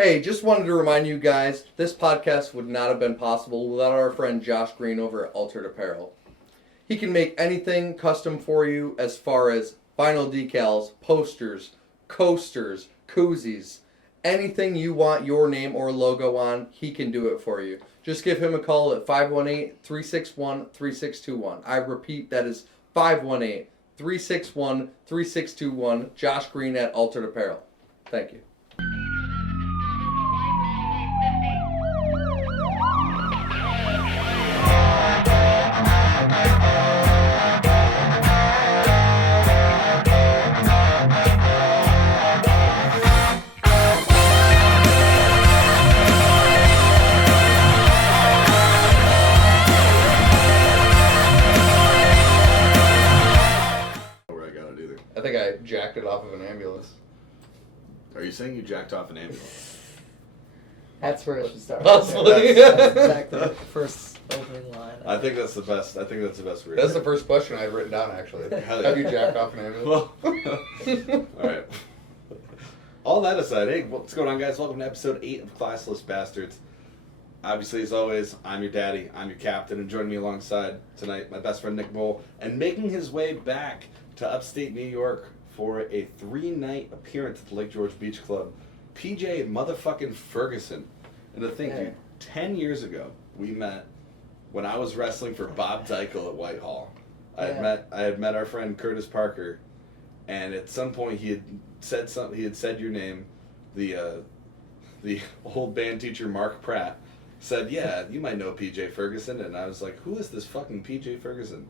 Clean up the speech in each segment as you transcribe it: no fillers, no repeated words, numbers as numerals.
Hey, just wanted to remind you guys, this podcast would not have been possible without our friend Josh Green over at Altered Apparel. He can make anything custom for you as far as vinyl decals, posters, coasters, koozies, anything you want your name or logo on, he can do it for you. Just give him a call at 518-361-3621. I repeat, that is 518-361-3621. Josh Green at Altered Apparel. Thank you. I think I jacked it off of an ambulance. Are you saying you jacked off an ambulance? That's where it should start. Possibly. That's exactly the first opening line. I think that's the best. I think that's the best. That's the first question I've written down, actually. Have you jacked off an ambulance? All right. All that aside, hey, what's going on, guys? Welcome to episode 8 of Classless Bastards. Obviously, as always, I'm your daddy, I'm your captain, and joining me alongside tonight, my best friend Nick Bull, and making his way back to upstate New York for a 3-night appearance at the Lake George Beach Club, PJ motherfucking Ferguson. And to think, dude, 10 years ago, we met when I was wrestling for Bob Dykle at Whitehall. I had met our friend Curtis Parker, and at some point he had said something. He had said your name. The old band teacher Mark Pratt said, "Yeah, you might know PJ Ferguson," and I was like, "Who is this fucking PJ Ferguson?"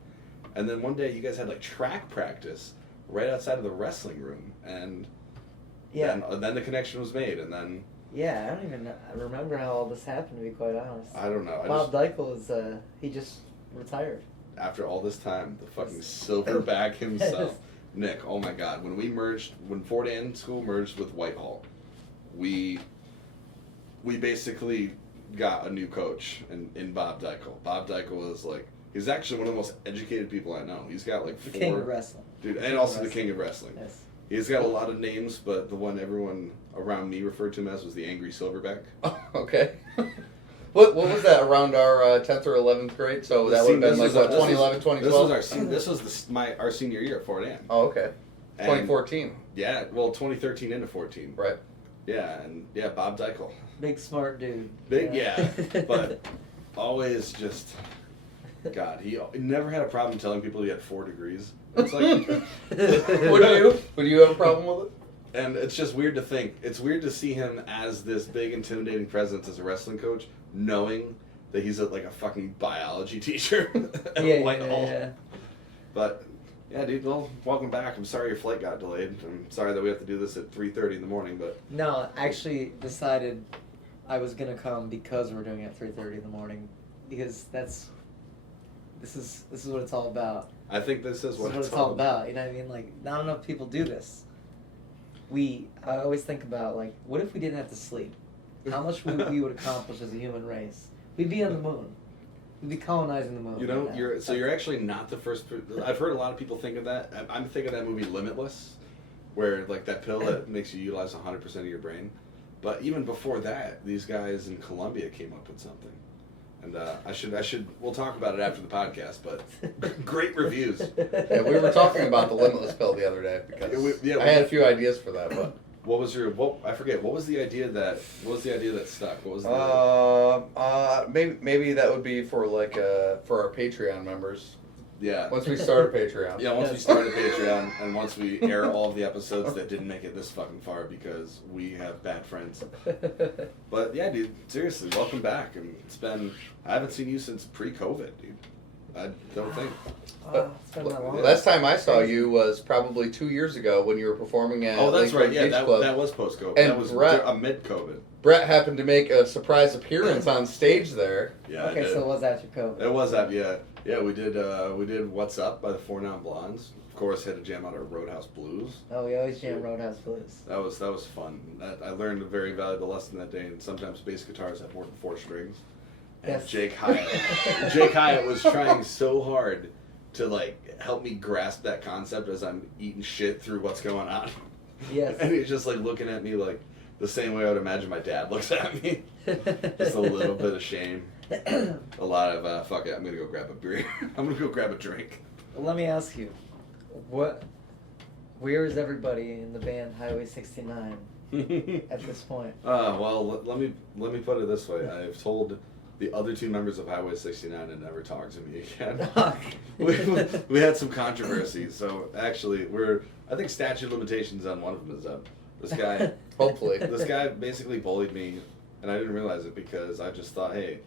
And then one day you guys had like track practice right outside of the wrestling room, and then the connection was made, and then... Yeah, I don't even remember how all this happened, to be quite honest. I don't know. Bob Dykle is, he just retired. After all this time, the fucking silverback himself. Nick, oh my god, when Fort Ann School merged with Whitehall, we basically got a new coach in Bob Dykle. Bob Dykle is like, he's actually one of the most educated people I know. He's got like 4... The king of wrestling. Dude, and also the king of wrestling. Yes. He's got a lot of names, but the one everyone around me referred to him as was the Angry Silverback. Oh, okay. What was that, around our 10th or 11th grade? So that would have been like, what, 2011, 2012? This was our senior year at Fort Ann. Oh, okay. 2014. Yeah, well, 2013 into 14. Right. Yeah, and yeah, Bob Dykle. Big smart dude. Yeah, but always just... God, he never had a problem telling people he had 4 degrees. It's like, would you have a problem with it? And it's just weird to think. It's weird to see him as this big, intimidating presence as a wrestling coach, knowing that he's like a fucking biology teacher at Whitehall. Yeah. But yeah, dude, well, welcome back. I'm sorry your flight got delayed. I'm sorry that we have to do this at 3:30 in the morning, but no, I actually decided I was gonna come because we're doing it at 3:30 in the morning, because this is what it's all about. I think this is what it's all about. You know what I mean? Like, not enough people do this. I always think about, like, what if we didn't have to sleep? How much we would accomplish as a human race? We'd be on the moon. We'd be colonizing the moon. You know, you're actually not the first. I've heard a lot of people think of that. I'm thinking of that movie Limitless, where like that pill that makes you utilize 100% of your brain. But even before that, these guys in Colombia came up with something. And we'll talk about it after the podcast, but great reviews. Yeah, we were talking about the Limitless pill the other day, because I had a few ideas for that, but... I forget, what was the idea that stuck? What was maybe that would be for like, for our Patreon members. Yeah. Once we start a Patreon. Yeah, once we start a Patreon, and once we air all of the episodes that didn't make it this fucking far because we have bad friends. But yeah, dude, seriously, welcome back. And I haven't seen you since pre-COVID, dude. I don't think. It's been that long. Last time I saw you was probably 2 years ago when you were performing at that's Lake right. Yeah, Beach Club. That was post-COVID. And that was mid-COVID. Brett happened to make a surprise appearance on stage there. Yeah. Okay, so it was after COVID. It was after, yeah. Yeah, we did What's Up by the 4 Non Blondes. Of course, had to jam out our Roadhouse Blues. Oh, we always jam Roadhouse Blues. That was fun. I learned a very valuable lesson that day, and sometimes bass guitars have more than 4 strings. And yes. Jake Hyatt was trying so hard to like help me grasp that concept as I'm eating shit through what's going on. Yes. And he's just like looking at me like, the same way I would imagine my dad looks at me. Just a little bit of shame. A lot of, fuck it, I'm going to go grab a beer. I'm going to go grab a drink. Well, let me ask you, where is everybody in the band Highway 69 at this point? Well, let me put it this way. I've told the other two members of Highway 69 to never talk to me again. we had some controversy, so actually I think statute of limitations on one of them is up. This guy, Hopefully. this guy basically bullied me, and I didn't realize it because I just thought, hey,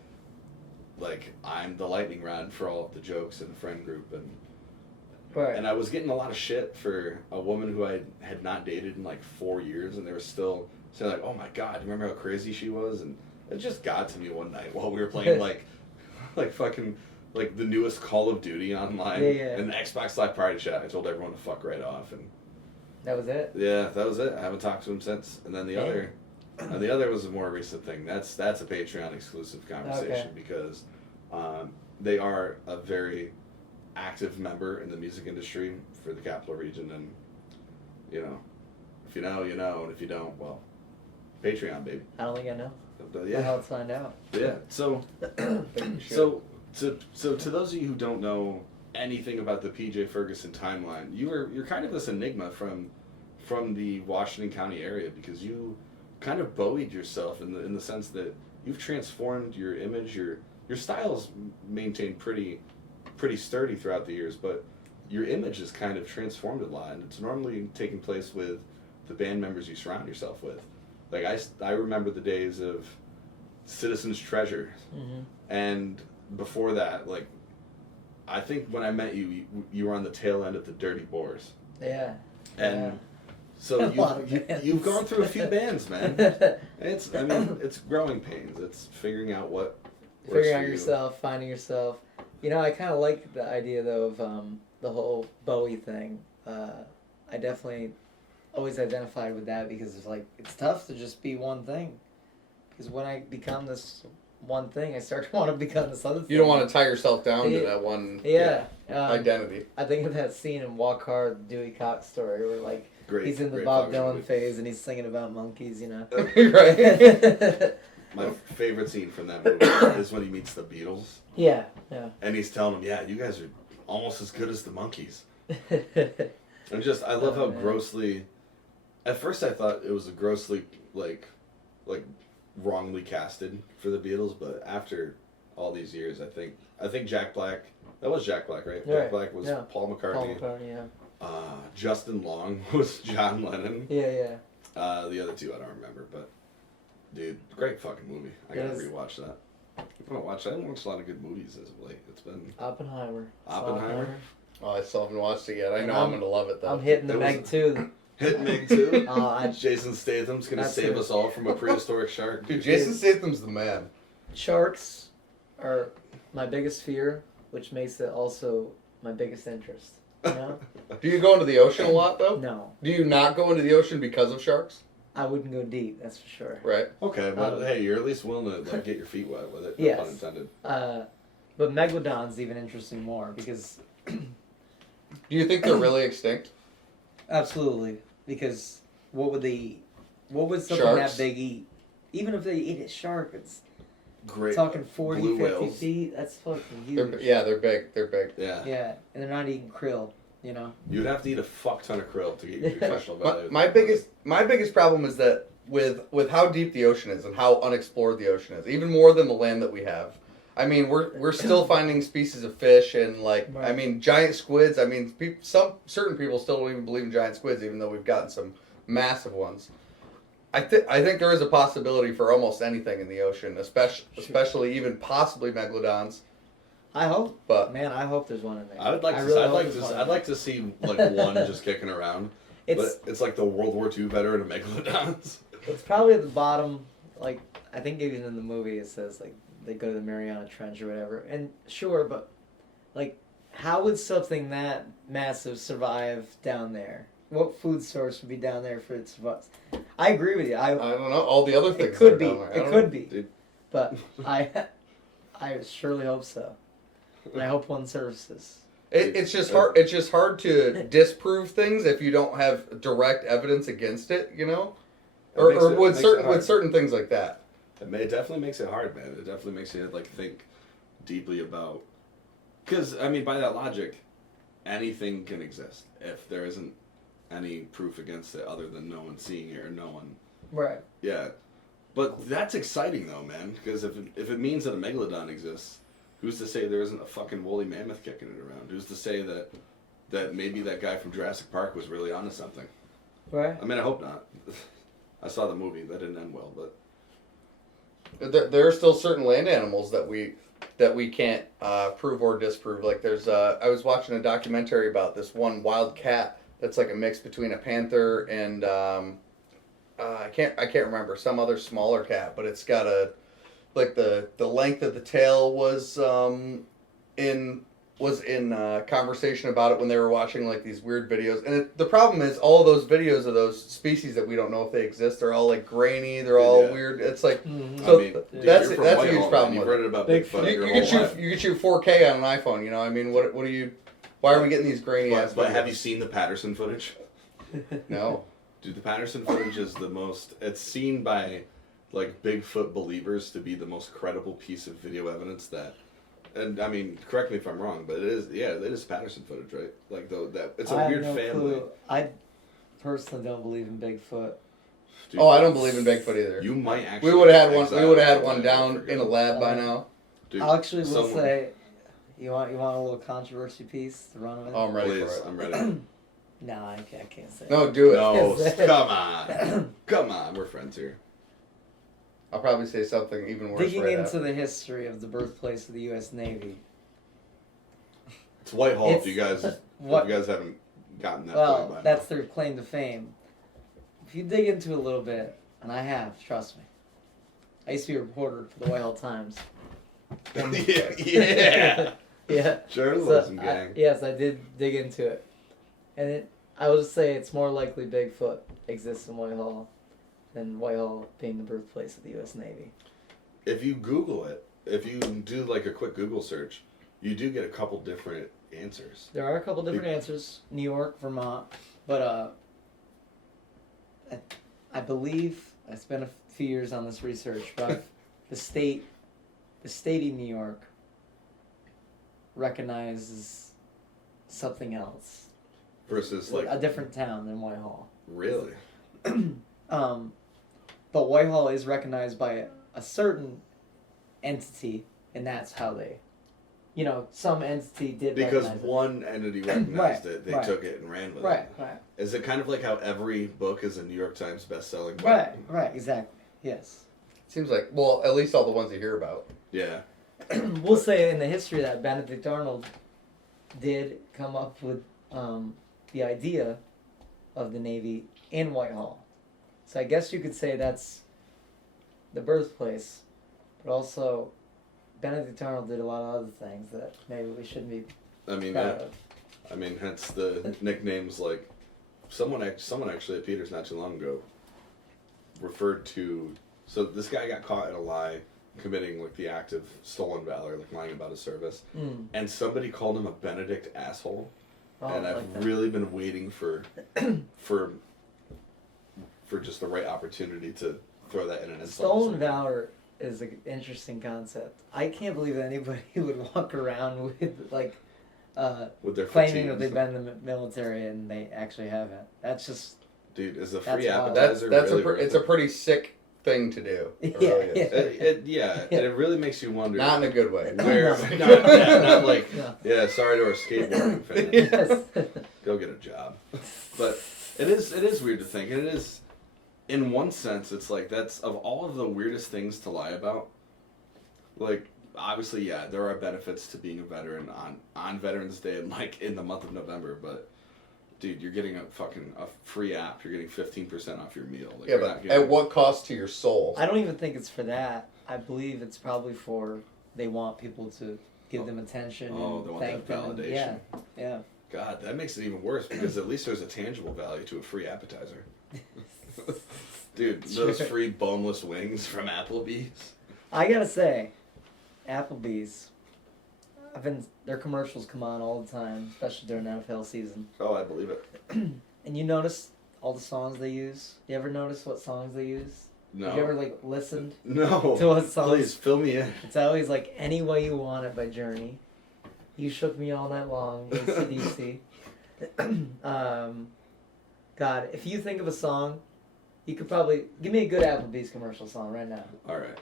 like, I'm the lightning rod for all of the jokes in the friend group, and I was getting a lot of shit for a woman who I had not dated in like 4 years, and they were still saying like, oh my god, remember how crazy she was? And it just got to me one night while we were playing like fucking like the newest Call of Duty online and the Xbox Live Party chat. I told everyone to fuck right off, and that was it. Yeah, that was it. I haven't talked to him since. And then the other was a more recent thing. That's a Patreon exclusive conversation because they are a very active member in the music industry for the Capital Region, and you know, if you know, you know, and if you don't, well, Patreon, baby. I don't think I know. Yeah. Let's find out. Yeah. So to those of you who don't know anything about the PJ Ferguson timeline, you're kind of this enigma from the Washington County area because you kind of Bowied yourself in the sense that you've transformed your image. Your style's maintained pretty sturdy throughout the years, but your image has kind of transformed a lot, and it's normally taking place with the band members you surround yourself with. Like I remember the days of Citizen's Treasure, and before that, like I think when I met you, you were on the tail end of the Dirty Boars. Yeah. And so you've gone through a few bands, man. It's growing pains. It's figuring out what works figuring out for you. yourself, finding yourself. You know, I kind of like the idea though of the whole Bowie thing. I definitely always identified with that because it's tough to just be one thing. Because when I become this one thing, I start to want to become this other thing. You don't want to tie yourself down to that one identity. I think of that scene in Walk Hard, Dewey Cox story, where he's in the great Bob Dylan movie. phase and he's singing about monkeys, you know. Right. My favorite scene from that movie is when he meets the Beatles. Yeah. And he's telling them, yeah, you guys are almost as good as the Monkees. And I love how grossly, at first I thought it was a grossly, like wrongly casted for the Beatles, but after all these years, I think Jack Black, that was Jack Black, right? Jack Black was Paul McCartney. Justin Long was John Lennon. Yeah. The other two I don't remember, but dude, great fucking movie. I gotta rewatch that. I haven't watched a lot of good movies as of late. It's been Oppenheimer. Oh, I still haven't watched it yet. I know I'm gonna love it though. I'm hitting the Meg too. Hitting Meg too. Oh, Jason Statham's gonna save us all from a prehistoric shark. Dude, Jason Statham's the man. Sharks are my biggest fear, which makes it also my biggest interest. You know? Do you go into the ocean a lot though? No. Do you not go into the ocean because of sharks? I wouldn't go deep, that's for sure. Right. Okay, but hey, you're at least willing to get your feet wet with it. No Yes. pun intended. But megalodon's even interesting more because. Do you think they're really extinct? Absolutely, because what would something Sharks? that big eat? Even if they eat a shark, it's Great. talking 40, blue 50 whales. feet. That's fucking huge. They're big. Yeah. Yeah, and they're not eating krill, you know. You'd have to eat a fuck ton of krill to get your nutritional value. My biggest problem is that with how deep the ocean is and how unexplored the ocean is, even more than the land that we have. I mean, we're still finding species of fish and I mean, giant squids. I mean, certain people still don't even believe in giant squids, even though we've gotten some massive ones. I think there is a possibility for almost anything in the ocean, especially even possibly megalodons. I hope, but man, I hope there's one in there. I'd like to see one just kicking around. But it's like the World War II veteran of megalodons. It's probably at the bottom. I think even in the movie it says they go to the Mariana Trench or whatever. And sure, but how would something that massive survive down there? What food source would be down there for it to survive? I agree with you. I don't know. All the other things. It could be. Down there. It could be. Dude. But I surely hope so. And I hope one surfaces. It's just hard. It's just hard to disprove things if you don't have direct evidence against it. You know. or with certain things like that. It definitely makes it hard, man. It definitely makes you like think deeply about. Because I mean, by that logic, anything can exist if there isn't any proof against it other than no one seeing it or no one. Right. Yeah, but that's exciting though, man. Because if it means that a megalodon exists, who's to say there isn't a fucking woolly mammoth kicking it around? Who's to say that maybe that guy from Jurassic Park was really onto something? Right. I mean, I hope not. I saw the movie. That didn't end well, but There are still certain land animals that we can't prove or disprove. Like there's I was watching a documentary about this one wild cat that's like a mix between a panther and I can't remember, some other smaller cat, but it's got the length of the tail was in conversation about it when they were watching like these weird videos. And the problem is all of those videos of those species that we don't know if they exist are all like grainy. They're all weird. It's like so I mean, that's you're from a huge Whitehall, problem. Man. You've with read it about Bigfoot. Bigfoot. You your can whole life. shoot 4K on an iPhone. You know, I mean, what do you? Why are we getting these grainy ass? But have videos? you seen the Patterson footage? No. Dude, the Patterson footage is the most. It's seen by like Bigfoot believers to be the most credible piece of video evidence that. And I mean, correct me if I'm wrong, but it is Patterson footage, right? Like that it's a I weird have no family. clue. I personally don't believe in Bigfoot. Dude, Oh, I don't believe in Bigfoot either. You might actually. We would have had one. exile We would have had the one title down for in a good. lab by now. Dude, I actually will someone- say, you want a little controversy piece to run with? Oh, I'm ready Please, for it. I'm ready. No, I can't say. No, do it. No, Yes. come on, come on, we're friends here. I'll probably say something even worse. Digging right into after. the history of the birthplace of the U.S. Navy. It's Whitehall. It's- If you guys haven't gotten that point by Well, now. that's their claim to fame. If you dig into it a little bit, and I have, trust me. I used to be a reporter for the Whitehall Times. yeah. Yeah. Journalism gang. Yes, I did dig into it. And I will just say it's more likely Bigfoot exists in Whitehall than Whitehall being the birthplace of the U.S. Navy. If you Google it, if you do like a quick Google search, you do get a couple different answers. There are a couple different answers. New York, Vermont. But I believe, I spent a few years on this research, but the state of New York recognizes something else. Versus like a different town than Whitehall. really. But Whitehall is recognized by a certain entity, and that's how they, some entity did Because recognize one entity recognized it, they right. took it and ran with Right, it. right, Is it kind of like how every book is a New York Times best-selling book? right, exactly. Yes. Seems like, well, at least all the ones you hear about. Yeah. We'll say in the history that Benedict Arnold did come up with the idea of the Navy in Whitehall. So I guess you could say that's the birthplace, but also Benedict Arnold did a lot of other things that maybe we shouldn't be I mean, proud yeah. of. I mean, hence the nicknames like someone actually at Peters not too long ago referred to. So this guy got caught in a lie, committing like the act of stolen valor, like lying about his service, and somebody called him a Benedict asshole. Oh, And I I've like that. really been waiting for just the right opportunity to throw that in an insult. Stolen valor is an interesting concept. I can't believe that anybody would walk around with with their claiming that fatigues. they've been in the military and they actually haven't. That's just Dude, is a That's free wild. appetizer That's really it's a pretty sick thing to do. It Yeah, really is. yeah. And it really makes you wonder. Not in a good way. Where, No. not like, No. yeah, sorry to our skateboarding fans. Yes. Go get a job. But it is weird to think. And it is, in one sense, it's like that's, of all of the weirdest things to lie about, like, obviously, yeah, there are benefits to being a veteran on Veterans Day and, like, in the month of November, but, dude, you're getting a free app. You're getting 15% off your meal. Like, Yeah, you're not but getting, at what cost to your soul? I don't even think it's for that. I believe it's probably for they want people to give them attention Oh, and they want thank that them. validation. Yeah, yeah. God, that makes it even worse because at least there's a tangible value to a free appetizer. Dude, those Sure. free boneless wings from Applebee's. I gotta say, Applebee's. Their commercials come on all the time, especially during NFL season. Oh, I believe it. And you notice all the songs they use? You ever notice what songs they use? No. Have you ever like listened No. to what songs? Please fill me in. It's always like Any Way You Want It by Journey. You Shook Me All Night Long, AC/DC. God, if you think of a song, you could probably give me a good Applebee's commercial song right now. All right.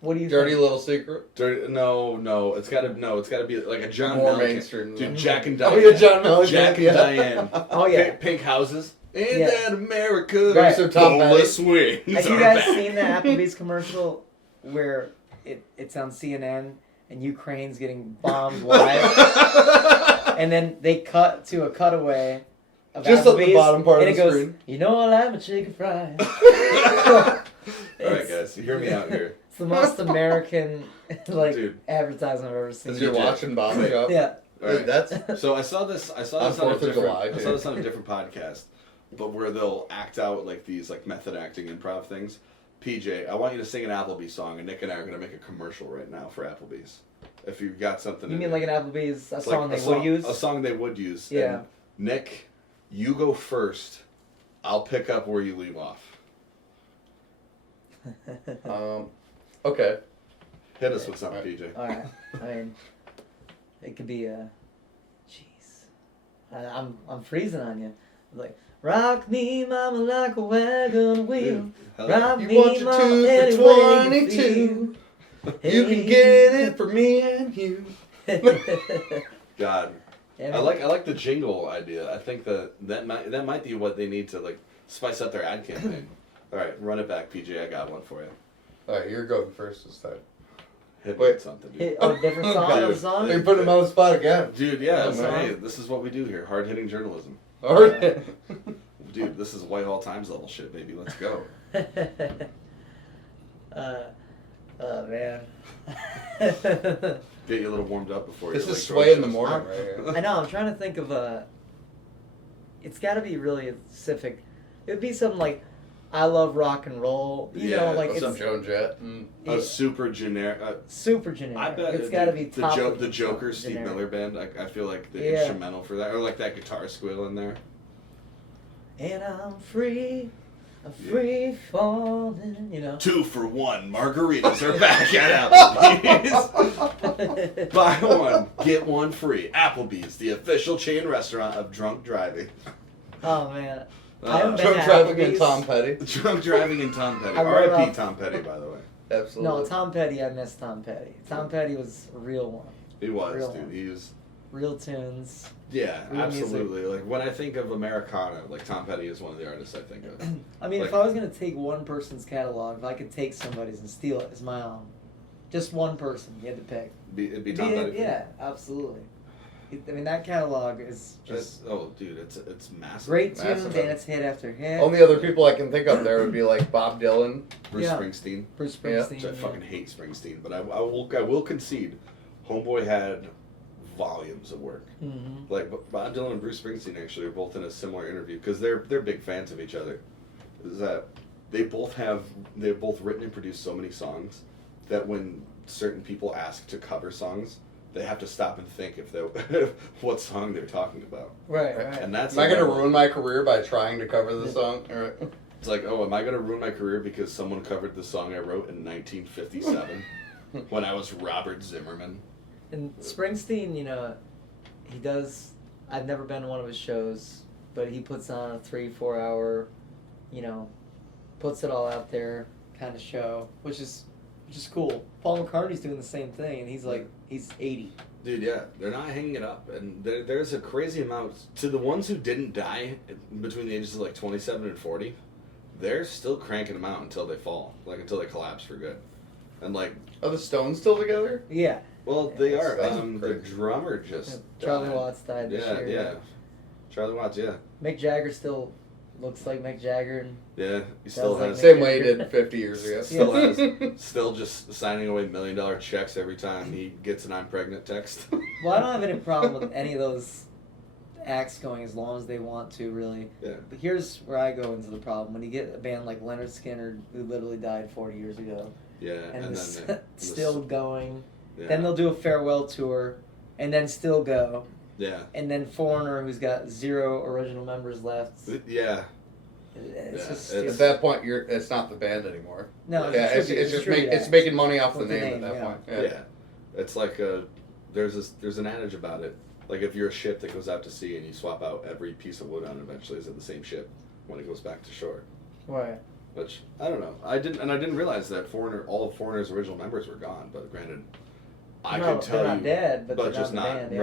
What do you Dirty think? Little Secret. No. It's gotta be like a John More Mellencamp. mainstream. Dude, Jack and Diane. Oh yeah, John Mellencamp. Jack and yeah. Diane. Oh yeah. Pink houses. Ain't Yeah. that America? Right. So Tom Petty. Boneless wings Have you are guys back. seen the Applebee's commercial where it's on CNN and Ukraine's getting bombed live, and then they cut to a cutaway of Just at the Applebee's, bottom part and of it the goes, screen. "You know I like my chicken fried." All right, guys, hear me out here. It's the most American Dude. advertisement I've ever seen. As you're watching Bob Shop. Yeah. All right. Dude, that's So I saw this On on a 4th of different. July, I saw dude. this on a different podcast, but where they'll act out like these like method acting improv things. PJ, I want you to sing an Applebee's song, and Nick and I are gonna make a commercial right now for Applebee's. If you've got something. You in mean there. like an Applebee's a It's song like they would use? A song they would use. Yeah. And Nick, you go first. I'll pick up where you leave off. okay. Hit us with something, PJ. All right. I mean, it could be jeez. I'm freezing on you. Like, rock me, mama, like a wagon wheel. Dude, hell yeah. Rock You me, want your mama, two any for way 22. you You can get it for me and you. feel. God, Yeah, I like the jingle idea. I think that might be what they need to like spice up their ad campaign. All right, run it back, PJ. I got one for you. Alright, you're going first this time. Hit me Wait. with something, dude. Hit a different song. Dude. Another song. You're putting him on the spot again. Dude, yeah, Yeah, man. hey, this is what we do here. Hard hitting journalism. Alright. Dude, this is Whitehall Times level shit, baby. Let's go. Oh man. Get you a little warmed up before This you is Sway in the morning right here. I know. I'm trying to think of a. It's got to be really specific. It would be something like, "I love rock and roll." You Yeah, know, like What's it's up, Joan Jett? A super generic. super generic. I bet it's got to be top. of the Joker Steve generic. Miller Band. I feel like the Yeah. instrumental for that, or like that guitar squeal in there. And I'm free. I'm Yeah. free falling. You know. 2 for 1 margaritas are back at Applebee's. Buy one, get one free. Applebee's, the official chain restaurant of drunk driving. Oh man. I haven't been Drunk to driving and Applebee's. Tom Petty. Drunk driving and Tom Petty. I wrote R.I.P. off- Tom Petty, by the way. Absolutely. No, Tom Petty. I miss Tom Petty. Tom Petty was a real one. He was, Real dude. one. He was. Real tunes. Yeah, Real music. absolutely. Like when I think of Americana, like Tom Petty is one of the artists I think of. I mean, if Like- I was gonna take one person's catalog, if I could take somebody's and steal it as my own, just one person you had to pick. It'd be Tom Petty. Yeah, absolutely. I mean, that catalog is just Oh, dude, it's massive. great tunes, Massive. and it's hit after hit. Only other people I can think of there would be like Bob Dylan. Bruce Yeah. Springsteen. Bruce Yeah. Springsteen. Which I fucking hate Springsteen, but I will concede, Homeboy had volumes of work. Mm-hmm. Like Bob Dylan and Bruce Springsteen actually are both in a similar interview because they're big fans of each other. Is that they've both written and produced so many songs that when certain people ask to cover songs, they have to stop and think if they what song they're talking about. Right, right. And that's Am I a going to level- ruin my career by trying to cover the song? Alright. It's like, oh, am I going to ruin my career because someone covered the song I wrote in 1957 when I was Robert Zimmerman? And Springsteen, you know, he does. I've never been to one of his shows, but he puts on a 3-4 hour, you know, puts it all out there kind of show, which is cool. Paul McCartney's doing the same thing, and he's 80. Dude, yeah, they're not hanging it up, and there's a crazy amount to the ones who didn't die between the ages of like 27 and 40. They're still cranking them out until they fall, like until they collapse for good, and like, Are the Stones still together? Yeah. well, they are. That's The crazy. drummer just Charlie died. Watts died this Yeah, year. yeah. Charlie Watts, yeah, Mick Jagger still looks like Mick Jagger, and yeah. He still like has. Same way he did 50 years ago. Still has, still just signing away $1 million checks every time he gets an "I'm pregnant" text. well, I don't have any problem with any of those acts going as long as they want to, really. Yeah. But here's where I go into the problem: when you get a band like Leonard Skinner, who literally died 40 years ago, Yeah, and, and this then still going. yeah. Then they'll do a farewell tour, and then still go. Yeah. And then Foreigner, who's got 0 original members left. Yeah. It's Yeah, just At that point, it's not the band anymore. no. Yeah, It's it's making money off the With the name, name, at that yeah. point. Yeah. It's like there's an adage about it. Like if you're a ship that goes out to sea and you swap out every piece of wood on, eventually is it the same ship when it goes back to shore. Right. Which I don't know. I didn't realize that all of Foreigner's original members were gone. But granted, I No, could tell they're you, not dead, but they're just not in not the band, yeah.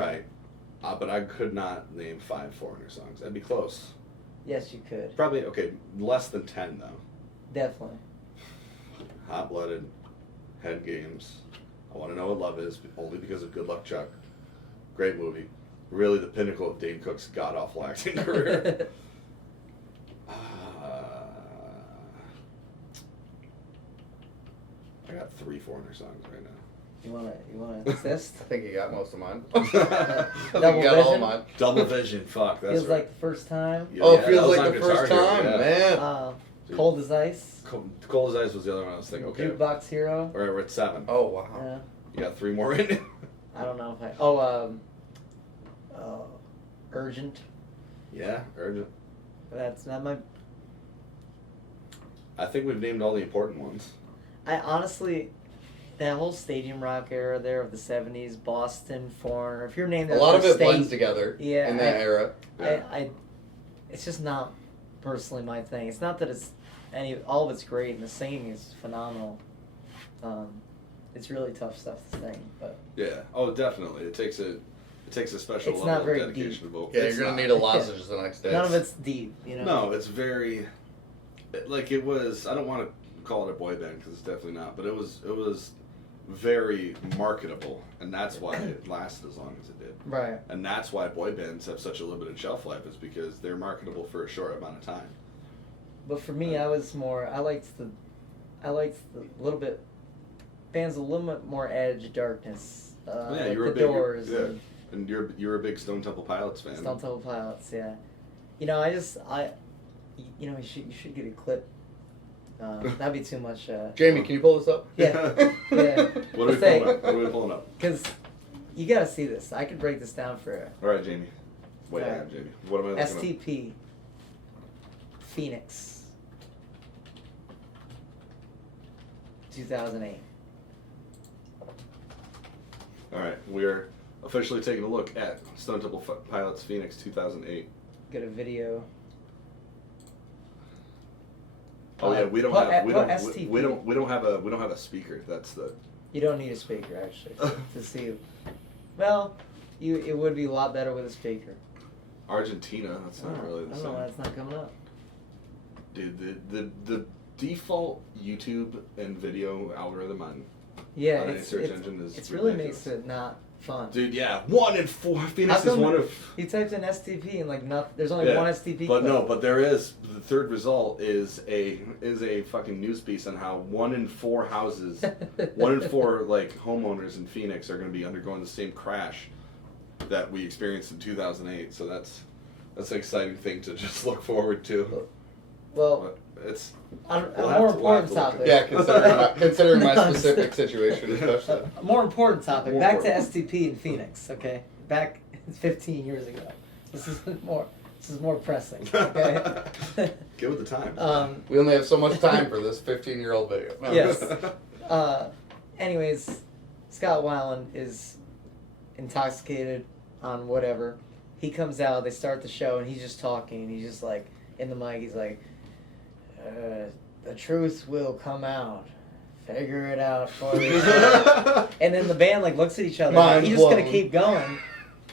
right. But I could not name 5 Foreigner songs. That'd be close. Yes, you could. Probably less than 10 though. Definitely. Hot Blooded, Head Games. I Want to Know What Love Is, only because of Good Luck Chuck. Great movie. Really the pinnacle of Dane Cook's god awful acting career. I got 3 Foreigner songs right now. You wanna assist? I think you got most of mine. Double you got all Vision? mine. Double Vision, fuck, that's Feels right. like the first time. Yeah, Oh, yeah, it that feels was like on the Guitar first Hero, time, yeah. man. Dude. Cold as Ice. Cold as Ice was the other one I was thinking, okay. Jukebox Hero. Alright, we're at 7. Oh, wow. Yeah. You got 3 more in it? I don't know if Urgent. Yeah, Urgent. That's not my. I think we've named all the important ones. I honestly, that whole stadium rock era there of the '70s, Boston, Foreigner. If you're named A that lot of first it state, blends together Yeah, in that era. I, it's just not personally my thing. It's not that it's all of it's great and the singing is phenomenal. It's really tough stuff to sing, but Yeah. Oh, definitely. It takes a special It's level not of very dedication deep. to vocal. Yeah, It's you're going to not. need a lozenge the next day. none of it's deep, you know. No, it's very, like it was. I don't want to call it a boy band because it's definitely not. But it was very marketable, and that's why it lasted as long as it did. Right. And that's why boy bands have such a limited shelf life, is because they're marketable for a short amount of time. But for me, I liked the little bit, bands a little bit more edge, darkness. Yeah, like you were the a big Doors. yeah. And And you're a big Stone Temple Pilots fan. Stone Temple Pilots, yeah. You know, you should get a clip. That'd be too much. Jamie, can you pull this up? Yeah. Yeah. What are we Say- pulling up? What are we pulling up? Because you gotta see this. I could break this down for you. All right, Jamie. Wait, All hang right. on, Jamie. What am I looking up? STP. Phoenix. 2008. All right, we're officially taking a look at Stone Temple Pilots Phoenix 2008. Got a video. Oh yeah, we don't Put- have put STP. we don't have a speaker. That's the You don't need a speaker actually to see. Well, it would be a lot better with a speaker. Argentina. That's not really I the don't know why same. it's not coming up. Dude, the default YouTube and video algorithm on Yeah, any search engine is it's really ridiculous. makes it not fun. Dude, yeah, 1 in 4. Phoenix How is come one of. He types in STP and like not. There's only Yeah, one STP. But clip. no, but there is the third result is a fucking news piece on how 1 in 4 houses, 1 in 4 like homeowners in Phoenix are going to be undergoing the same crash that we experienced in 2008. So that's an exciting thing to just look forward to. Well, But it's on a we'll have more to- we'll have important to look topic. Yeah, considering my No, specific situation, especially. A more important topic. More Back important. to STP in Phoenix. Okay, back 15 years ago. This is more pressing. Okay. get with the times. We only have so much time for this 15-year-old video. No. Yes. Anyways, Scott Weiland is intoxicated on whatever. He comes out, they start the show, and he's just talking, and he's just like, in the mic, he's like, the truth will come out. Figure it out for yourself. And then the band like looks at each other. Mind He's just gonna blown. keep going,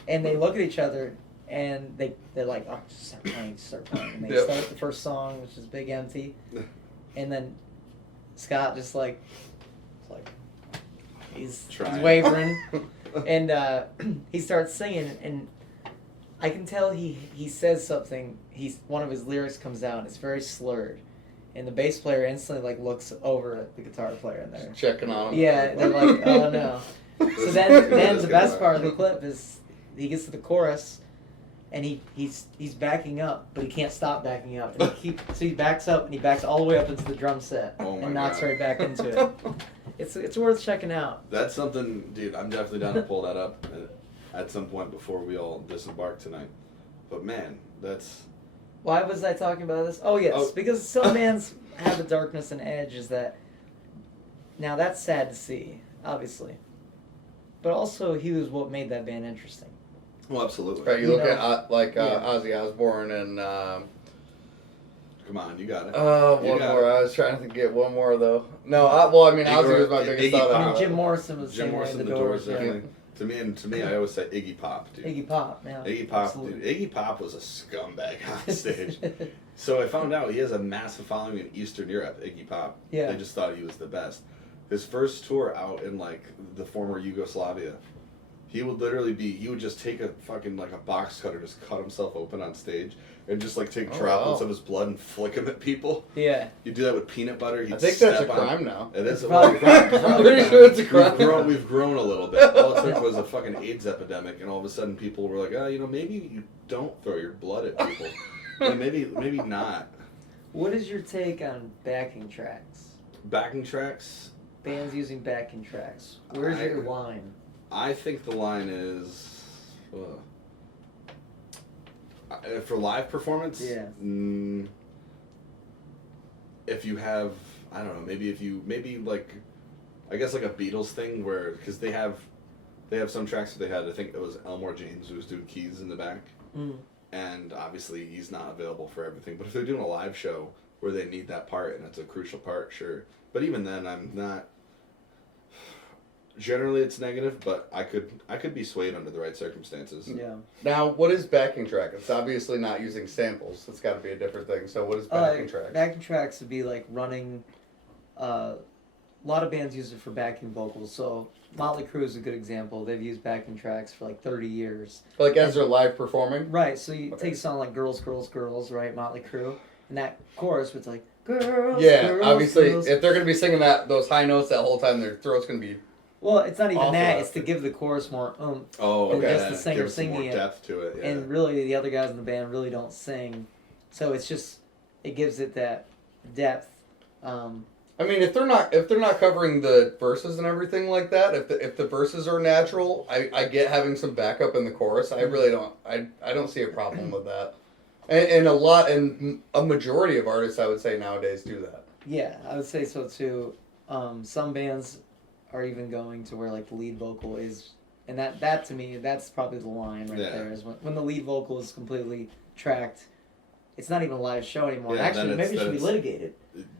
and they look at each other, and they're like, oh, just start playing. And they Yep. start the first song, which is Big Empty, and then Scott just like he's Trying. wavering, and he starts singing, and I can tell he says something. One of his lyrics comes out, and it's very slurred, and the bass player instantly like looks over at the guitar player in there. Checking on him. Yeah, they're like, oh no. So then the best part of the clip is he gets to the chorus, and he's backing up, but he can't stop backing up, and he backs up and he backs all the way up into the drum set Oh my and knocks God. right back into it. It's worth checking out. That's something, dude. I'm definitely down to pull that up. at some point before we all disembark tonight. But man, that's... Why was I talking about this? Oh, yes, Oh. because some bands have a darkness and edge is that... Now, that's sad to see, obviously. But also, he was what made that band interesting. Well, absolutely. Right, you You look know, at like yeah. Ozzy Osbourne and Come on, you got it. You one got more. it. I was trying to get one more though. No, Ozzy was my biggest Iggy thought. Pop. I mean, Jim Morrison was the Jim same way, Morrison, the the Doors. Doors, definitely. To me, I always say Iggy Pop, dude. Iggy Pop, yeah. Iggy Pop, absolutely. dude. Iggy Pop was a scumbag on stage. So I found out he has a massive following in Eastern Europe, Iggy Pop. Yeah. They just thought he was the best. His first tour out in like the former Yugoslavia, he would just take a fucking like a box cutter, just cut himself open on stage, and just like take Oh, droplets wow. of his blood and flick them at people. Yeah. You do that with peanut butter. I think that's a crime now. It is. It's probably a crime. I'm pretty sure it's a crime. We've grown a little bit. All it took was a fucking AIDS epidemic, and all of a sudden people were like, maybe you don't throw your blood at people. maybe not. What is your take on backing tracks? Backing tracks. Bands using backing tracks. Where's your line? I think the line is for live performance. Yeah. If you have, I don't know, maybe like, I guess like a Beatles thing where because they have some tracks that they had. I think it was Elmore James who was doing keys in the back, and obviously he's not available for everything. But if they're doing a live show where they need that part and it's a crucial part, sure. But even then, I'm not. Generally, it's negative, but I could be swayed under the right circumstances. Yeah. Now, what is backing track? It's obviously not using samples. It's got to be a different thing. So, what is backing track? Backing tracks would be like running. A lot of bands use it for backing vocals. So Motley Crue is a good example. They've used backing tracks for like 30 years. Like as they're live performing. Right. So you Okay. take a song like "Girls, Girls, Girls," right? Motley Crue, and that chorus was like "Girls." Yeah, girls, obviously, girls." if they're gonna be singing those high notes that whole time, their throat's gonna be. Well, it's not even Awful that. It's to outfit. give the chorus more oomph. Oh, And okay. just the singer Give some more singing it. depth to it. Yeah. And really, the other guys in the band really don't sing, so it gives it that depth. I mean, if they're not covering the verses and everything like that, if the verses are natural, I get having some backup in the chorus. I really don't. I don't see a problem with that. And a majority of artists, I would say nowadays, do that. Yeah, I would say so too. Some bands are even going to where like the lead vocal is, and that to me, that's probably the line right Yeah. there. Is when the lead vocal is completely tracked. It's not even a live show anymore. Yeah, Actually, then maybe it it's- should be litigated.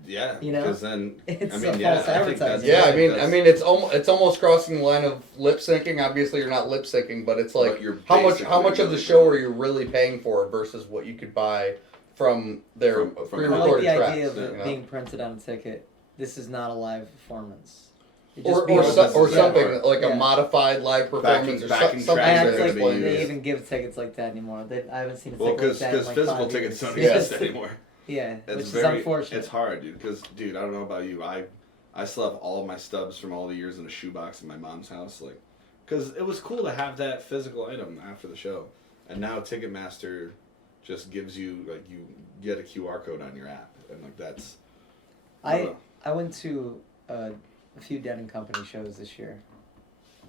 Yeah, You know? because then It's I a mean, yeah, false I think that's advertising. Yeah, that's- I mean, it's almost crossing the line of lip syncing. Obviously, you're not lip syncing, but it's like But you're how much basically of the really show doing- are you really paying for versus what you could buy from their From- I like pre-recorded the tracks. idea of yeah. it you know? being printed on a ticket. This is not a live performance. It Or, be or, like- so, or Yeah. something like Yeah. a modified live performance or backing something. I tracks act are that like gonna be explains they it. used. even give tickets like that anymore. I haven't seen a Well, ticket like that in because like physical 5 tickets years. don't Yeah. exist anymore. Yeah, It's which is very, unfortunate. It's hard, dude. Because, dude, I don't know about you. I still have all of my stubs from all the years in a shoebox in my mom's house, like, because it was cool to have that physical item after the show, and now Ticketmaster just gives you like you get a QR code on your app, and like that's. I went to a few Dead and Company shows this year,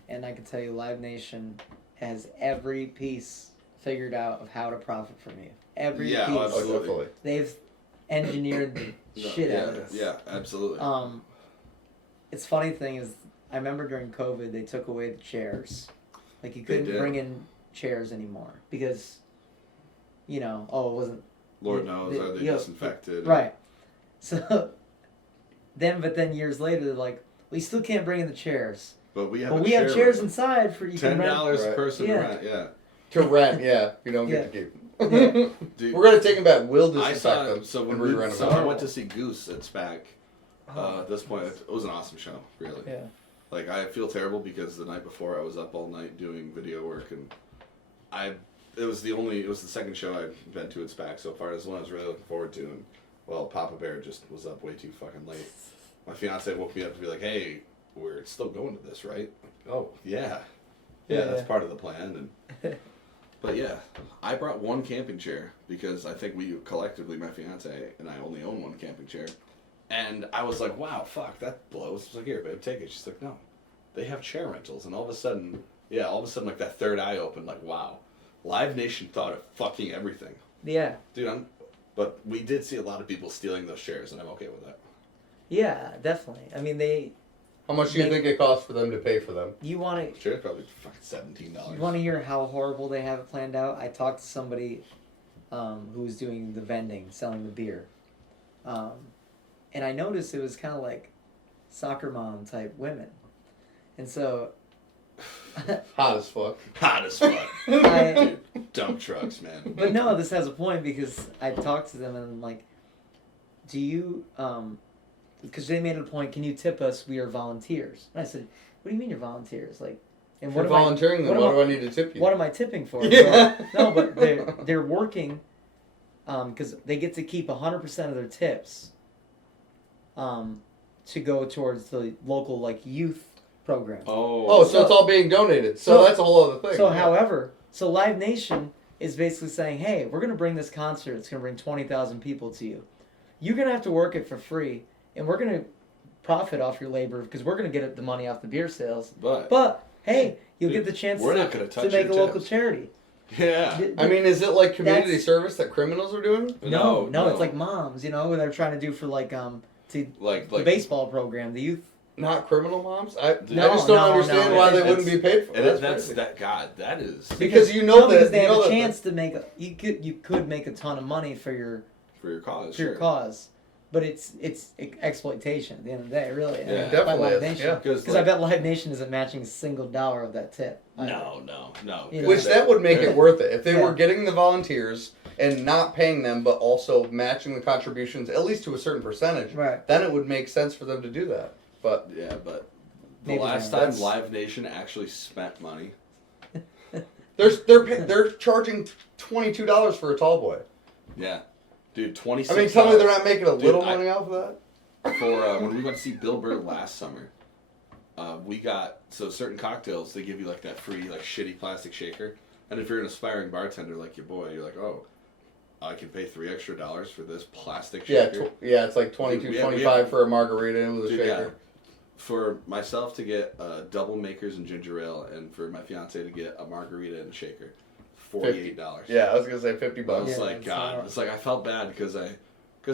and I can tell you, LiveNation has every piece figured out of how to profit from you. Every Yeah, piece. Oh, absolutely. definitely. They've engineered the shit yeah, out of this. Yeah, absolutely. It's funny thing is, I remember during COVID they took away the chairs, like you couldn't did. bring in chairs anymore because, it wasn't Lord knows, are they disinfected? right. So but then years later they're like, we still can't bring in the chairs, But we have. but a we chair have chairs rental. inside for you can rent. $10 Right. person Yeah. rent. Yeah, To rent, yeah, you don't get to keep. Yeah. dude. We're gonna take them back. We'll I disinfect saw them so and when rerun them. someone out. went to see Goose at SPAC. At this point, it was an awesome show. Really. Yeah. Like I feel terrible because the night before I was up all night doing video work, and it was the second show I'd been to at SPAC so far. It was the one I was really looking forward to, and well, Papa Bear just was up way too fucking late. My fiance woke me up to be like, "Hey, we're still going to this, right?" Like, oh yeah, Yeah. that's part of the plan. And but yeah, I brought one camping chair because I think we collectively, my fiance and I, only own one camping chair. And I was like, wow, fuck, that blows. I was like, here, babe, take it. She's like, no, they have chair rentals. And all of a sudden, Yeah, all of a sudden, like, that third eye opened, like, wow. LiveNation thought of fucking everything. Yeah. Dude, but we did see a lot of people stealing those shares, and I'm okay with that. Yeah, definitely. I mean, How much do you think it costs for them to pay for them? you want to... Shares probably fucking $17. You want to hear how horrible they have it planned out? I talked to somebody who was doing the vending, selling the beer. And I noticed it was kind of like soccer mom type women. And so... Hot as fuck. Hot as fuck. I, Dude, dump trucks, man. but no, this has a point because I talked to them and I'm like, do you... because they made it a point, can you tip us? We are volunteers. And I said, what do you mean you're volunteers? Like, and For volunteering, then what do I need to tip you? What am I tipping for? Yeah. No, but they're working because they get to keep 100% of their tips to go towards the local like youth program. Oh, so it's all being donated. So that's a whole other thing. So, however, LiveNation is basically saying, hey, we're going to bring this concert. It's going to bring 20,000 people to you. You're going to have to work it for free, and we're going to profit off your labor because we're going to get the money off the beer sales. But hey, you'll get the chance we're not gonna touch to make a your local tips. charity. Yeah. I mean, is it like community That's- service that criminals are doing? No, it's like moms, what they're trying to do for like the baseball program, the youth. Not criminal moms? I No, just don't no, understand no, why they it's- wouldn't be paid for it. That's crazy. that God. That is Because you know that because they you have know a that chance to make you could make a ton of money for your for your cause. your cause, but it's exploitation at the end of the day, really. Yeah, it definitely is, LiveNation. yeah. Because I bet LiveNation isn't matching a single dollar of that tip. No. You know, Which that would make it worth it if they Yeah. were getting the volunteers and not paying them, but also matching the contributions at least to a certain percentage. Right. Then it would make sense for them to do that. But Yeah, but the Maybe last not. time LiveNation actually spent money. they're charging $22 for a tall boy. Yeah, dude, 26. I mean, tell me they're not making a Dude, little money off of that. For when we went to see Bill Burr last summer, we got certain cocktails. They give you like that free like shitty plastic shaker, and if you're an aspiring bartender like your boy, you're like, oh, I can pay $3 extra for this plastic Yeah, shaker. it's like $22, Dude, we have- $25 for a margarita with a Dude, shaker. yeah. For myself to get double makers and ginger ale, and for my fiance to get a margarita and a shaker, $48. Yeah, I was gonna say $50. I was Yeah, like, it's God, not- it's like I felt bad because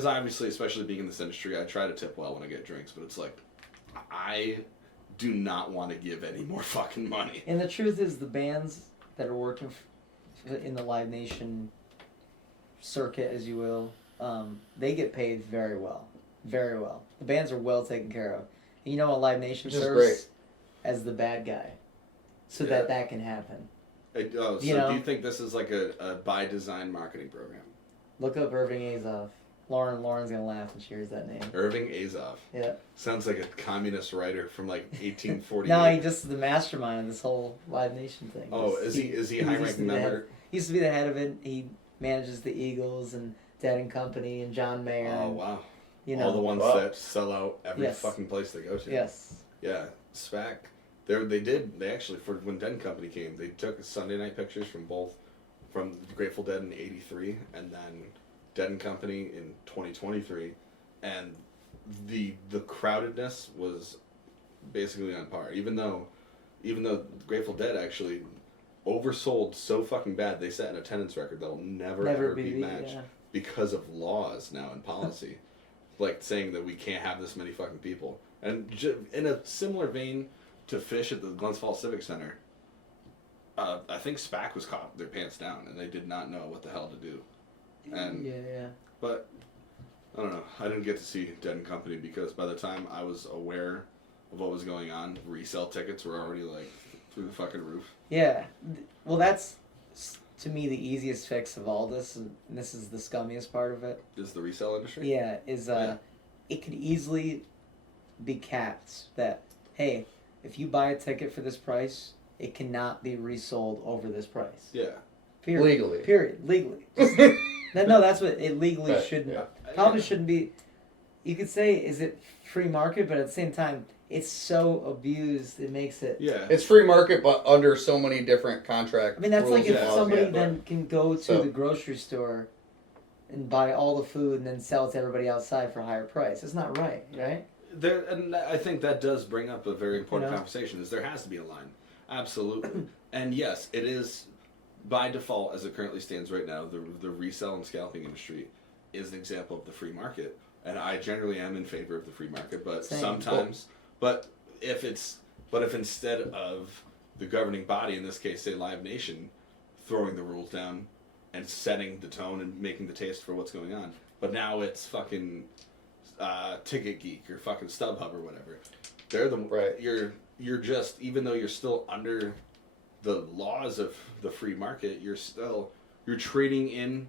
obviously, especially being in this industry, I try to tip well when I get drinks, but it's like, I do not want to give any more fucking money. And the truth is, the bands that are working in the LiveNation circuit, as you will, they get paid very well. Very well. The bands are well taken care of. And you know what LiveNation Which is serves? great. As the bad guy. So Yeah. that can happen. So You know? do you think this is like a by design marketing program? Look up Irving Azoff. Lauren's gonna laugh when she hears that name. Irving Azoff. Yeah. Sounds like a communist writer from like 1848. No, he just is the mastermind of this whole Live Nation thing. Oh, is he was a high used to ranking be the head- member? He used to be the head of it. He manages the Eagles and Dead and Company and John Mayer. Oh and, wow. You know. All the ones Wow. that sell out every Yes. fucking place they go to. Yes. Yeah, SPAC. They actually, for when Dead and Company came, they took Sunday night pictures from Grateful Dead in '83 and then Dead and Company in 2023, and the crowdedness was basically on par. Even though Grateful Dead actually oversold so fucking bad, they set an attendance record that'll never ever be matched yeah. because of laws now and policy, like saying that we can't have this many fucking people. And in a similar vein to Fish at the Glens Falls Civic Center, I think SPAC was caught their pants down and they did not know what the hell to do. And Yeah. but I don't know. I didn't get to see Dead and Company because by the time I was aware of what was going on, resale tickets were already like through the fucking roof. Yeah. Well, that's to me the easiest fix of all this, and this is the scummiest part of it. Is the resale industry? Yeah, it could easily be capped that, hey, if you buy a ticket for this price, it cannot be resold over this price. Yeah. Period. Legally. Period. Legally. Just, no, that's what it legally Right, shouldn't. yeah. Probably shouldn't be. You could say, is it free market? But at the same time, it's so abused. It makes it. Yeah. It's free market, but under so many different contract. I mean, that's rules like if and laws. somebody Yeah. then can go to So- the grocery store and buy all the food and then sell it to everybody outside for a higher price. It's not right, right? And I think that does bring up a very important You know? conversation. Is there has to be a line. Absolutely. And yes, it is by default, as it currently stands right now, the resale and scalping industry is an example of the free market. And I generally am in favor of the free market, but Same. sometimes, but if instead of the governing body, in this case, say LiveNation, throwing the rules down and setting the tone and making the taste for what's going on, but now it's fucking Ticket Geek or fucking StubHub or whatever. They're the Right. You're just, even though you're still under the laws of the free market, you're trading in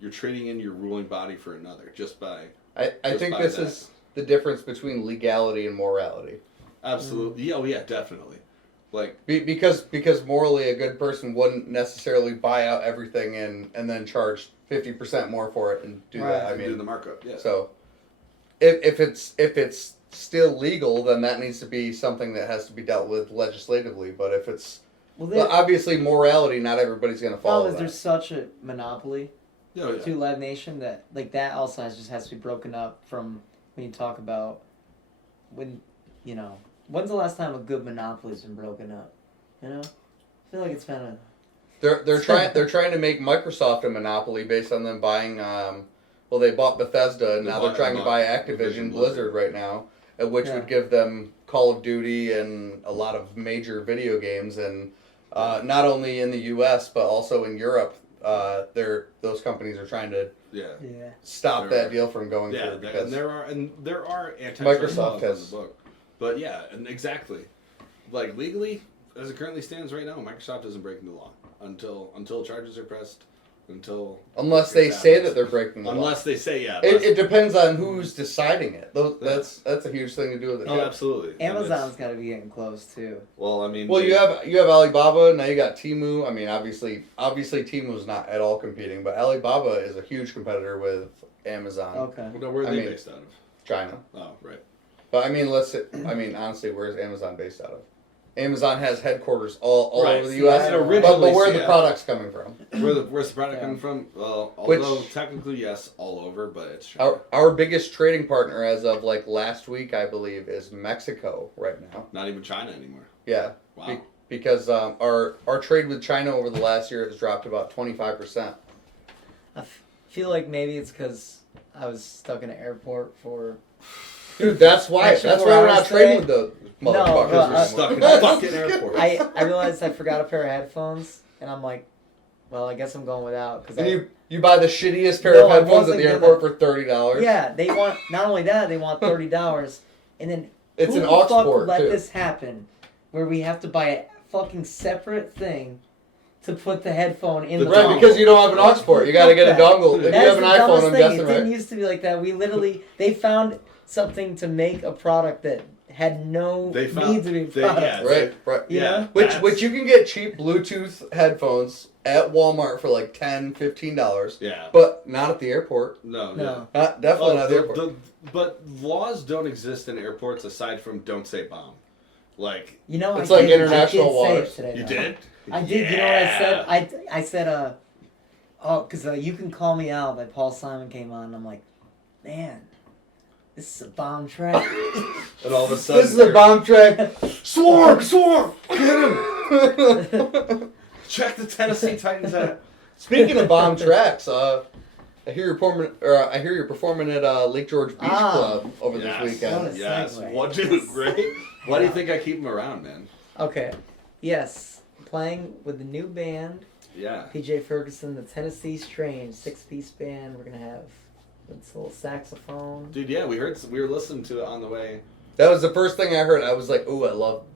your ruling body for another just by. I think this is the difference between legality and morality. Absolutely. Oh yeah, definitely. Like Because morally a good person wouldn't necessarily buy out everything and then charge 50% more for it and do that. I mean, do the markup. Yeah. so if it's still legal, then that needs to be something that has to be dealt with legislatively. But if it's obviously morality, not everybody's going to follow problem is that. there's such a monopoly Oh, yeah. to LiveNation that that also just has to be broken up from when you talk about when's the last time a good monopoly's been broken up? You know, I feel like it's been a. They're trying to make Microsoft a monopoly based on them buying. They bought Bethesda and now they're trying to buy Activision Blizzard right now, which would give them Call of Duty and a lot of major video games, and not only in the U.S. but also in Europe. Those companies are trying to stop that deal from going through. And there are antitrust Microsoft laws has in the book, but yeah, and exactly, like legally as it currently stands right now, Microsoft isn't breaking the law until charges are pressed. Unless they say that they're breaking the law. Unless they say it depends on who's deciding it. That's a huge thing to do with it. Oh, absolutely. Amazon's got to be getting close too. Well, I mean, you have Alibaba, now you got Temu. I mean, obviously Temu's not at all competing, but Alibaba is a huge competitor with Amazon. Okay. Well, where are they based out of? China. Oh, right. But honestly, where's Amazon based out of? Amazon has headquarters all over the U.S., but where are the products coming from? Where's the product coming from? Well, although technically, yes, all over, but it's China. Our biggest trading partner as of last week, I believe, is Mexico right now. Not even China anymore. Yeah. Wow. Because our trade with China over the last year has dropped about 25%. I feel like maybe it's because I was stuck in an airport for. Dude, that's why we're not trading with the motherfuckers. We're stuck in a fucking airport. I realized I forgot a pair of headphones, and I'm like, well, I guess I'm going without. You buy the shittiest pair of headphones at the airport for $30. Yeah, they want, not only that, they want $30. And then it's who an the aux fuck port, let too. this happen where we have to buy a fucking separate thing to put the headphone in the Right, because you don't have an aux port. You got to get a dongle. If you have an iPhone, I'm guessing, It didn't used to be like that. They found something to make a product that had no need to be product. Right. Yeah. Which you can get cheap Bluetooth headphones at Walmart for like $10, $15. Yeah. But not at the airport. No. Definitely not at the airport. But laws don't exist in airports aside from don't say bomb. Like, it's like international waters. Today, you did? I did. You know what I said? I said, because You Can Call Me Out by Paul Simon came on, and I'm like, man, this is a bomb track. And all of a sudden, this is a bomb track. Swarm! Get him! Check the Tennessee Titans out. Speaking of bomb tracks, I hear you're performing at Lake George Beach Club over this weekend. Yes. What, dude? Great. Why do you think I keep them around, man? Okay. Yes. Playing with the new band. Yeah. PJ Ferguson, the Tennessee Strange 6-piece band. We're gonna have this little saxophone. Dude, yeah, we were listening to it on the way. That was the first thing I heard. I was like, ooh,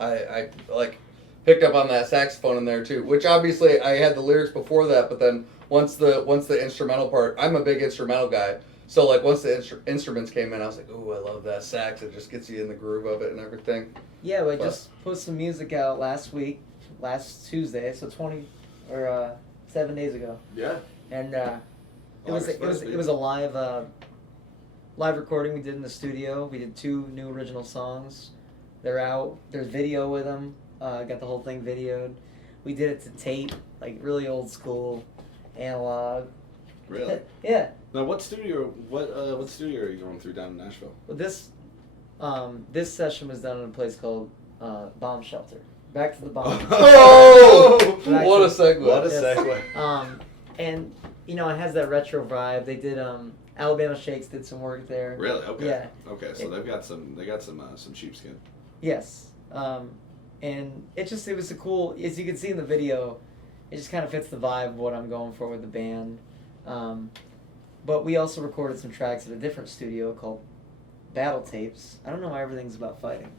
I picked up on that saxophone in there too. Which obviously I had the lyrics before that, but then once the instrumental part, I'm a big instrumental guy. So once the instruments came in, I was like, ooh, I love that sax. It just gets you in the groove of it and everything. Yeah, we just put some music out last Tuesday, so 7 days ago. Yeah. And it was a live recording we did in the studio. We did 2 new original songs. They're out. There's video with them. Got the whole thing videoed. We did it to tape, like really old school, analog. Really? Yeah. Now, what studio are you going through down in Nashville? Well, this session was done in a place called Bomb Shelter. back to the bomb. Oh, Back what a to- segue. What a Yes. segue. And you know, it has that retro vibe. They did Alabama Shakes did some work there. Really? Okay. Yeah. Okay, so they got some sheepskin. Yes. And it was a cool, as you can see in the video, it just kind of fits the vibe of what I'm going for with the band. But we also recorded some tracks at a different studio called Battle Tapes. I don't know why everything's about fighting,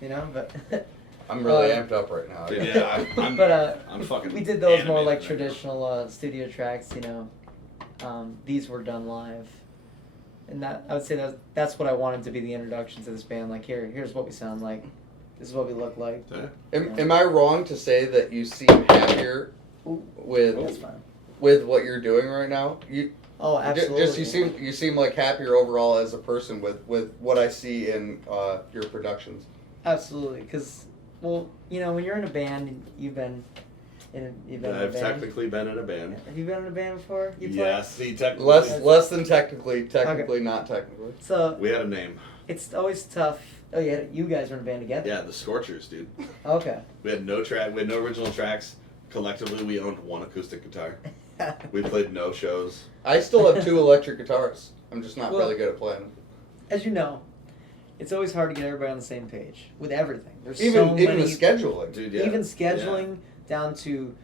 you know, but I'm really amped up right now. Dude, yeah, I'm but I'm fucking. we did those more animated like right traditional studio tracks, you know. These were done live, and that I would say that's what I wanted to be the introduction to this band. Like, here's what we sound like. This is what we look like. Yeah. Am I wrong to say that you seem happier with That's fine. with what you're doing right now? Oh, absolutely. Just you seem like happier overall as a person with what I see in your productions. Absolutely, because well, you know, when you're in a band, you've been in a I've band. technically been in a band. Have you been in a band before? You played? Yes, see, technically. Less than technically, not technically. So We had a name. it's always tough. Oh yeah, you guys were in a band together. Yeah, the Scorchers, dude. Okay. We had no original tracks. Collectively, we owned one acoustic guitar. We played no shows. I still have 2 electric guitars. I'm just not Well- really good at playing them. As you know, it's always hard to get everybody on the same page with everything. There's Even so even many, the scheduling. Dude, yeah. even scheduling down to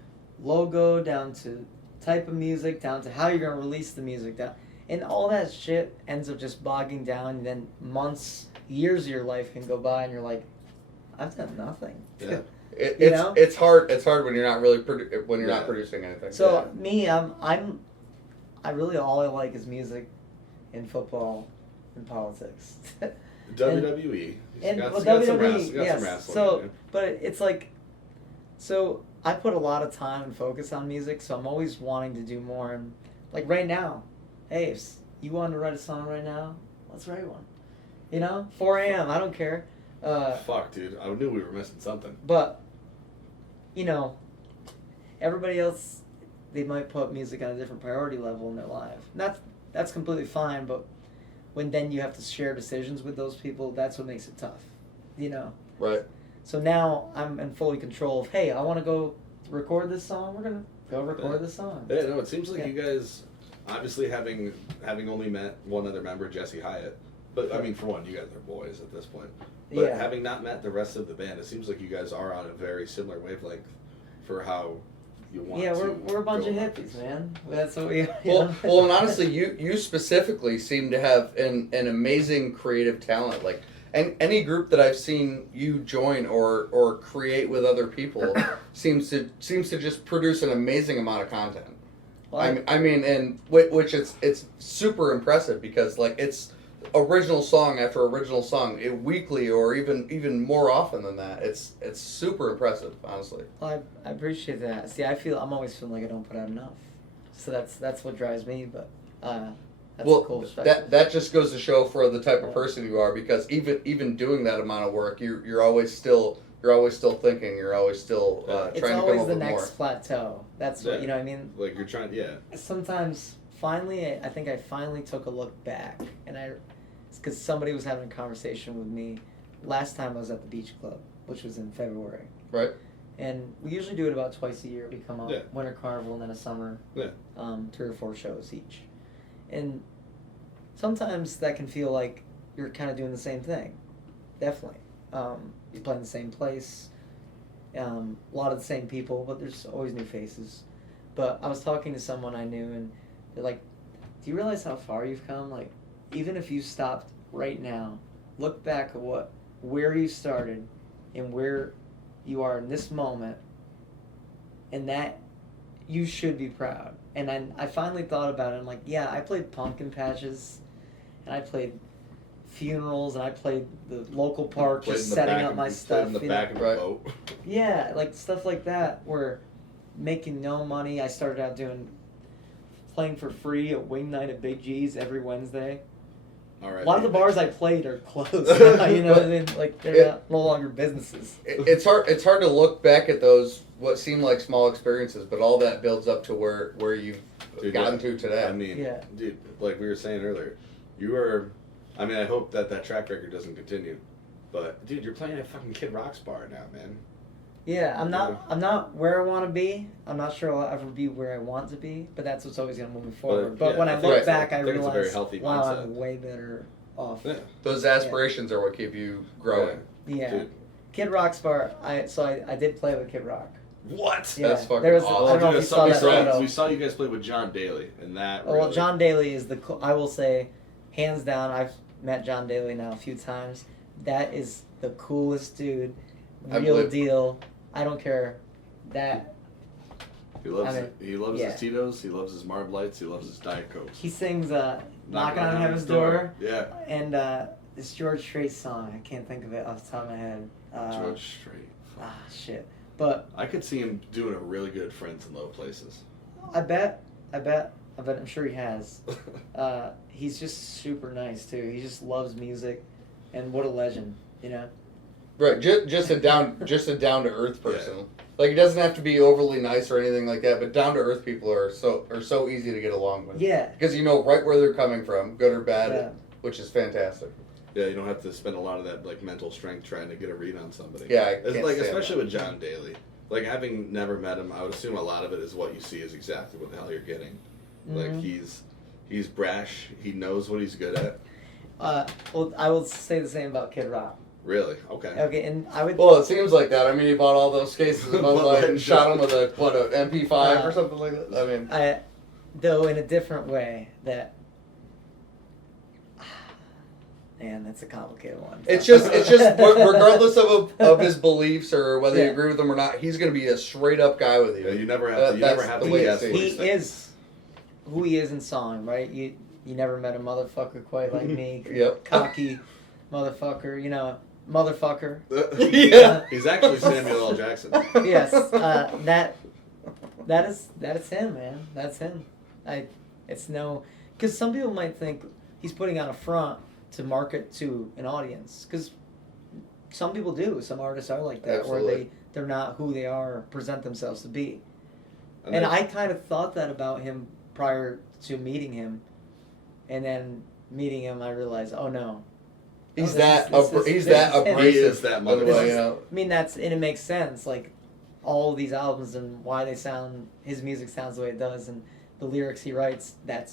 logo, down to type of music, down to how you're gonna release the music, down, and all that shit ends up just bogging down. And then months, years of your life can go by, and you're like, I've done nothing. Yeah. You know? It's hard. It's hard when you're not really when you're Yeah. not producing anything. So me, I really all I like is music, and football, and politics. WWE. And Got well, some WWE, wrestling, got yes. some wrestling. So, yeah. but it's like, so I put a lot of time and focus on music, so I'm always wanting to do more. And like right now, hey, if you wanted to write a song right now, let's write one. You know, 4 a.m. I don't care. Fuck, dude. I knew we were missing something. But, you know, everybody else, they might put music on a different priority level in their life. That's completely fine, but when then you have to share decisions with those people, that's what makes it tough, you know? Right. So now I'm in fully control of, hey, I want to go record this song, we're going to go record this song. Yeah, no, it seems like Yeah. you guys, obviously having only met one other member, Jesse Hyatt, but I mean, for one, you guys are boys at this point. But Yeah. having not met the rest of the band, it seems like you guys are on a very similar wavelength for how you want Yeah, to we're a bunch go of about hippies, this. man. That's what we are. Well, and honestly, you specifically seem to have an amazing creative talent. Like, and any group that I've seen you join or create with other people seems to just produce an amazing amount of content. Well, I mean, and which it's super impressive because like it's original song after original song, weekly or even more often than that. It's super impressive, honestly. Well, I appreciate that. See, I'm always feeling like I don't put out enough. So that's what drives me, but that's a cool perspective. that just goes to show for the type of person you are because even doing that amount of work, you're always still thinking, you're always still It's trying to come always up the with next more. plateau. That's what, Yeah. you know what I mean? Like you're trying, yeah. Sometimes, finally, I think I finally took a look back, and it's because somebody was having a conversation with me last time I was at the Beach Club, which was in February. Right. And we usually do it about twice a year. We come out Yeah. Winter Carnival and then a summer, Yeah. 3 or 4 shows each. And sometimes that can feel like you're kind of doing the same thing. Definitely. You play in the same place, a lot of the same people, but there's always new faces. But I was talking to someone I knew, and they're like, do you realize how far you've come? Like, even if you stopped right now, look back at where you started and where you are in this moment, and that you should be proud. And I finally thought about it. I'm like, yeah, I played pumpkin patches, and I played funerals, and I played the local park, Played just in the setting back up of- my played stuff. in the you know? back of a Right. boat. Yeah, like stuff like that. Where making no money, I started out playing for free at Wing Night at Big G's every Wednesday. All right. A lot of the bars I played are closed. You know what I mean? Like they're no longer businesses. It's hard to look back at those what seem like small experiences, but all that builds up to where you've Dude, gotten yeah. to today. I mean, Yeah. dude, like we were saying earlier, you are. I mean, I hope that track record doesn't continue, but dude, you're playing at fucking Kid Rock's bar now, man. Yeah, I'm not where I want to be. I'm not sure I'll ever be where I want to be, but that's what's always going to move me forward. But when I look back, I think it's a very realize, healthy wow, mindset. I'm way better off. Yeah. Those aspirations are what keep you growing. Yeah. Dude. Kid Rock's bar. I did play with Kid Rock. What? Yeah. That's fucking there was, awesome. I don't know if you saw that photo. We saw you guys play with John Daly, and that. Well, really... John Daly is I will say, hands down. I've met John Daly now a few times. That is the coolest dude. Real deal. I don't care. That. He loves it. He loves his Tito's. He loves his Marb Lights. He loves his Diet Coke. He sings "Knocking on Heaven's Door." Yeah. And this George Strait song. I can't think of it off the top of my head. George Strait. Shit. But I could see him doing a really good Friends in Low Places. I bet. I'm sure he has. He's just super nice too. He just loves music, and what a legend, you know. Right, just a down to earth person. Yeah. Like, it doesn't have to be overly nice or anything like that, but down to earth people are so easy to get along with. Yeah. Because you know right where they're coming from, good or bad, which is fantastic. Yeah, you don't have to spend a lot of that like mental strength trying to get a read on somebody. Yeah, especially with John Daly. Like, having never met him, I would assume a lot of it is what you see is exactly what the hell you're getting. Mm-hmm. Like, he's brash. He knows what he's good at. Well, I will say the same about Kid Rock. Really? Okay. Okay, and I would. Well, it seems like that. I mean, he bought all those cases of Bud Light and shot him with an MP5 or something like that. I mean, though in a different way. That. Man, that's a complicated one. It's just regardless of his beliefs or whether you agree with him or not, he's going to be a straight up guy with you. Yeah, you never have to guess. He is who he is in song, right? You never met a motherfucker quite like me. Yep. Cocky motherfucker, motherfucker. Yeah. He's actually Samuel L. Jackson. Yes, that is him, man. That's him. Because some people might think he's putting on a front to market to an audience. Because some people do. Some artists are like that, Absolutely. where they're not who they are, present themselves to be. And I kind of thought that about him prior to meeting him, and then meeting him, I realized, oh no. He's that abrasive. He is that motherfucker. You know? I mean, and it makes sense. Like, all of these albums and why his music sounds the way it does, and the lyrics he writes, That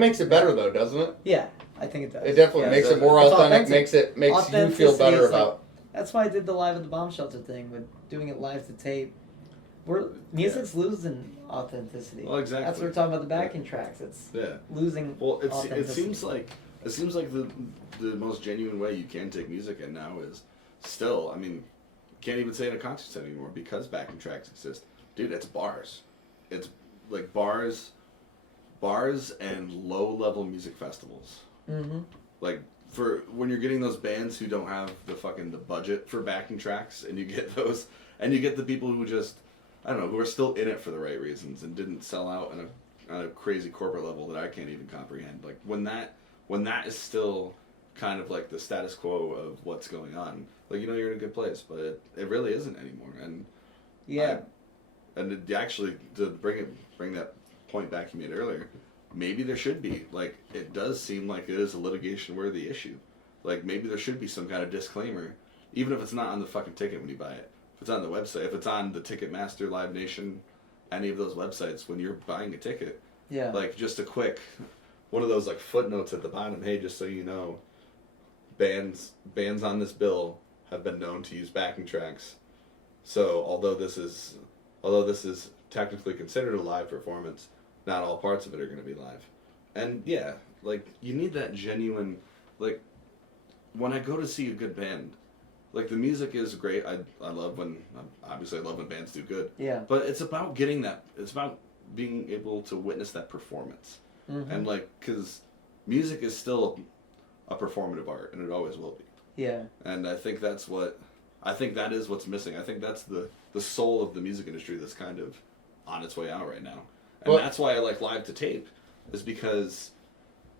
makes it better, though, doesn't it? Yeah, I think it does. It definitely makes it more authentic, makes you feel better about. That's why I did the Live at the Bomb Shelter thing, with doing it live to tape. Music's losing authenticity. Well, exactly. That's what we're talking about, the backing tracks. It's losing authenticity. It seems like the most genuine way you can take music in now is still, I mean, can't even say in a concert setting anymore because backing tracks exist. Dude, it's bars. It's like bars and low-level music festivals. Mm-hmm. Like, for when you're getting those bands who don't have the budget for backing tracks, and you get the people who just, I don't know, who are still in it for the right reasons and didn't sell out on a crazy corporate level that I can't even comprehend. Like, when that is still kind of like the status quo of what's going on, like, you're in a good place, but it really isn't anymore. And actually, to bring that point back you made earlier, maybe there should be, like, it does seem like it is a litigation-worthy issue. Like, maybe there should be some kind of disclaimer, even if it's not on the fucking ticket when you buy it. If it's on the website, if it's on the Ticketmaster, LiveNation, any of those websites when you're buying a ticket, like, just a quick one of those like footnotes at the bottom. Hey, just so you know, bands on this bill have been known to use backing tracks. So although this is technically considered a live performance, not all parts of it are going to be live. And yeah, like, you need that genuine, like, when I go to see a good band, like, the music is great. I love when bands do good. Yeah. But it's about it's about being able to witness that performance. Mm-hmm. And, like, because music is still a performative art, and it always will be. Yeah. And I think that is what's missing. I think that's the soul of the music industry that's kind of on its way out right now. And that's why I like live to tape, is because,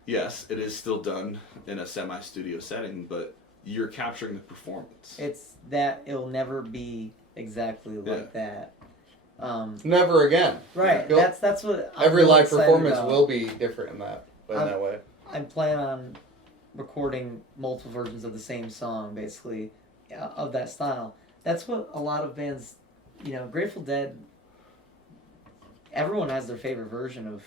yes, it is still done in a semi-studio setting, but you're capturing the performance. It'll never be exactly like that. Never again. Right. That's what every live performance will be different in that way. I plan on recording multiple versions of the same song, basically, of that style. That's what a lot of bands, Grateful Dead. Everyone has their favorite version of,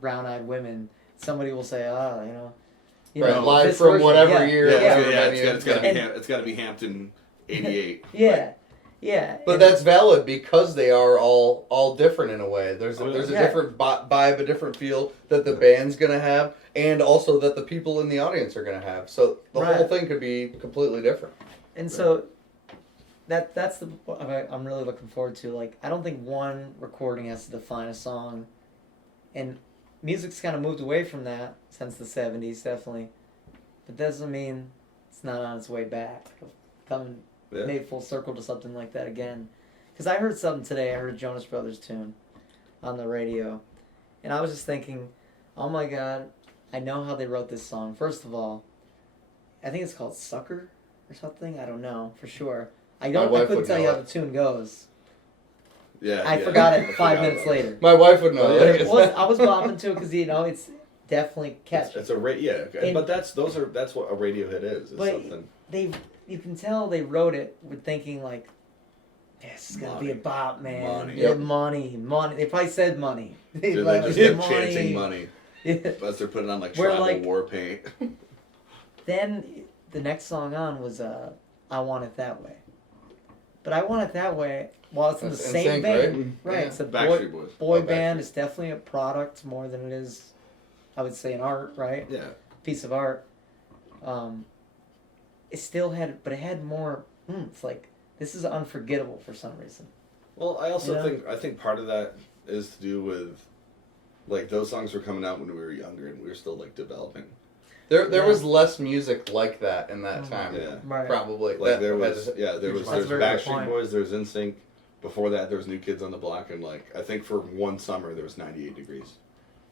Brown Eyed Women. Somebody will say, Right, live this from version, whatever yeah. year. Yeah, whatever venue. it's got to be Hampton, '88. Yeah, yeah. But and- that's valid because they are all different in a way. There's a Yeah. different vibe, a different feel that the band's gonna have, and also that the people in the audience are gonna have. So the whole Right. thing could be completely different. And so that's what I'm really looking forward to. Like, I don't think one recording has to define a song, and music's kind of moved away from that since the '70s, definitely. But that doesn't mean it's not on its way back. Coming made full circle to something like that again. Because I heard something today. I heard a Jonas Brothers tune on the radio, and I was just thinking, oh my God, I know how they wrote this song. First of all, I think it's called Sucker or something. I don't know for sure. I couldn't tell you how the tune goes. Yeah. I forgot it 5 minutes later. My wife would know. Oh, yeah. I was bopping to it because it's definitely catchy. It's a but that's what a radio hit is. It's But something. you can tell they wrote it with thinking like, this is gonna be a bop, man. Money. Yeah, Yep. money. They probably said money. Dude, Like, they just "Yeah, kept chanting money. Yeah. Plus they're putting on like Where, tribal like- war paint. Then the next song on was I Want It That Way. But I Want It That Way, while it's in the That's same NSYNC, vein, right? right? Yeah. It's a Backstreet Boys. boy Oh, band. Backstreet. It's definitely a product more than it is, I would say, an art, right? Yeah. Piece of art. It still had, but it had more. It's like this is unforgettable for some reason. Well, I also Yeah. think part of that is to do with like those songs were coming out when we were younger and we were still like developing. There Yeah. was less music like that in that time. Yeah. Right. Probably. Like That there had was a there huge was amount. That's there's a very good Backstreet point. Boys, there's NSYNC. Before that there was New Kids on the Block, and like I think for one summer there was 98 degrees.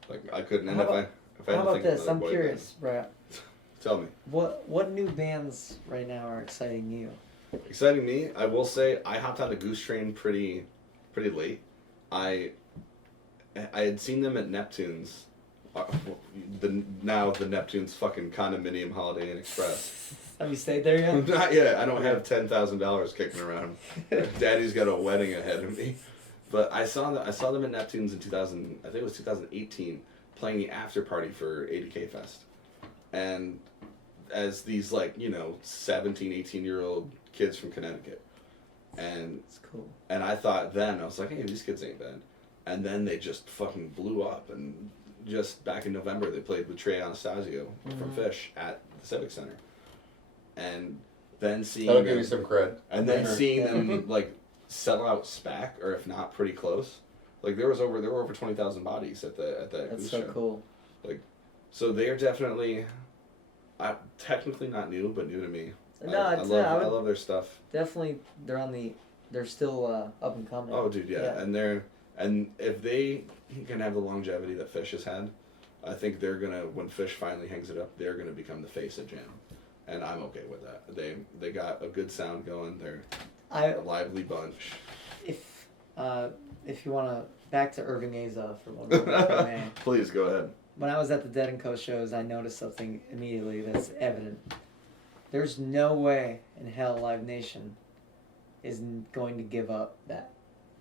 Like I couldn't. And How if I about had to think of this? another I'm boy curious, Brad. band. Tell me. What new bands right now are exciting you? Exciting me, I will say I hopped on the Goose Train pretty late. I had seen them at Neptune's, the Neptune's fucking condominium Holiday Inn Express. Have you stayed there yet? Not yet. I don't have $10,000 kicking around. Daddy's got a wedding ahead of me. But I saw them at Neptune's in 2000. I think it was 2018, playing the after party for 80K Fest, and as these 17, 18-year-old kids from Connecticut, and It's cool. and I thought then I was like, hey, these kids ain't bad, and then they just fucking blew up, and just back in November they played with Trey Anastasio from Fish at the Civic Center, and then seeing That'll them, give you some cred. and then Yeah. seeing them sell out SPAC, or if not pretty close. Like there were over 20,000 bodies at that That's Goose so show. cool. So they are definitely, technically not new, but new to me. No, I it's love I would I love their stuff. definitely they're still up and coming. Oh, dude, yeah, Yeah. and if they can have the longevity that Fish has had, I think they're gonna, when Fish finally hangs it up, they're gonna become the face of Jam, and I'm okay with that. They got a good sound going. They're a lively bunch. If you want to back to Irving Azoff for one moment, if I may. Please go ahead. When I was at the Dead & Co shows, I noticed something immediately that's evident. There's no way in hell LiveNation is going to give up that.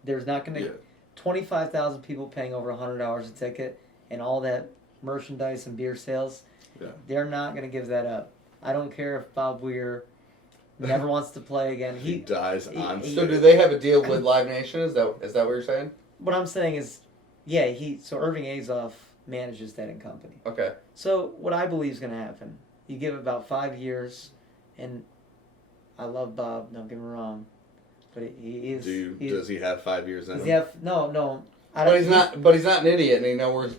There's not going to... Yeah. 25,000 people paying over $100 a ticket and all that merchandise and beer sales, Yeah. they're not going to give that up. I don't care if Bob Weir never wants to play again. He dies on he- So stage. do they have a deal with Live Nation? Is that what you're saying? What I'm saying is, yeah, so Irving Azoff manages Dead & Company. Okay. So what I believe is going to happen, you give it about 5 years, and I love Bob, don't get me wrong, but he is... Does he have 5 years in Does him? he have... No. But he's not. But he's not an idiot, and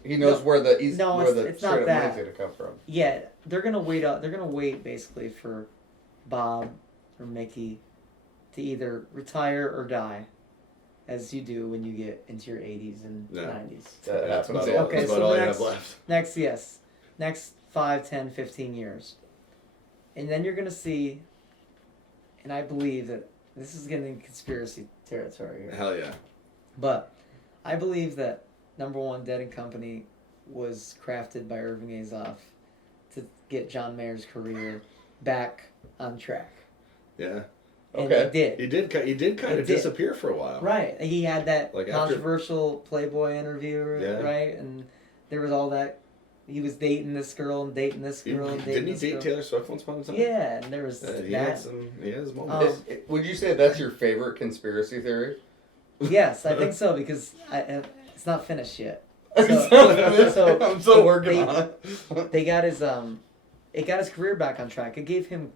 he knows where the it's not straight up that. money's gonna come from. Yeah, they're gonna wait up. They're gonna wait basically for Bob or Mickey to either retire or die, as you do when you get into your 80s and Yeah. 90s. That That's happens. about Yeah. all, Okay, that's so about all you next- have left. Next 5, 10, 15 years, and then you're gonna see, and I believe that this is getting into conspiracy territory here. Hell yeah. But I believe that number one, Dead & Company was crafted by Irving Azoff to get John Mayer's career back on track. Yeah. And Okay. he did. He did kind of disappear for a while. Right. He had that Like controversial Playboy interview, right? And there was all that. He was dating this girl and dating this girl and dating this girl. Didn't he date Taylor Swift once upon a time? Yeah, and there was He that. had he had his moments. Would you say that's your favorite conspiracy theory? Yes, I think so, because it's not finished yet. I'm still working on it. They got his it got his career back on track. It gave him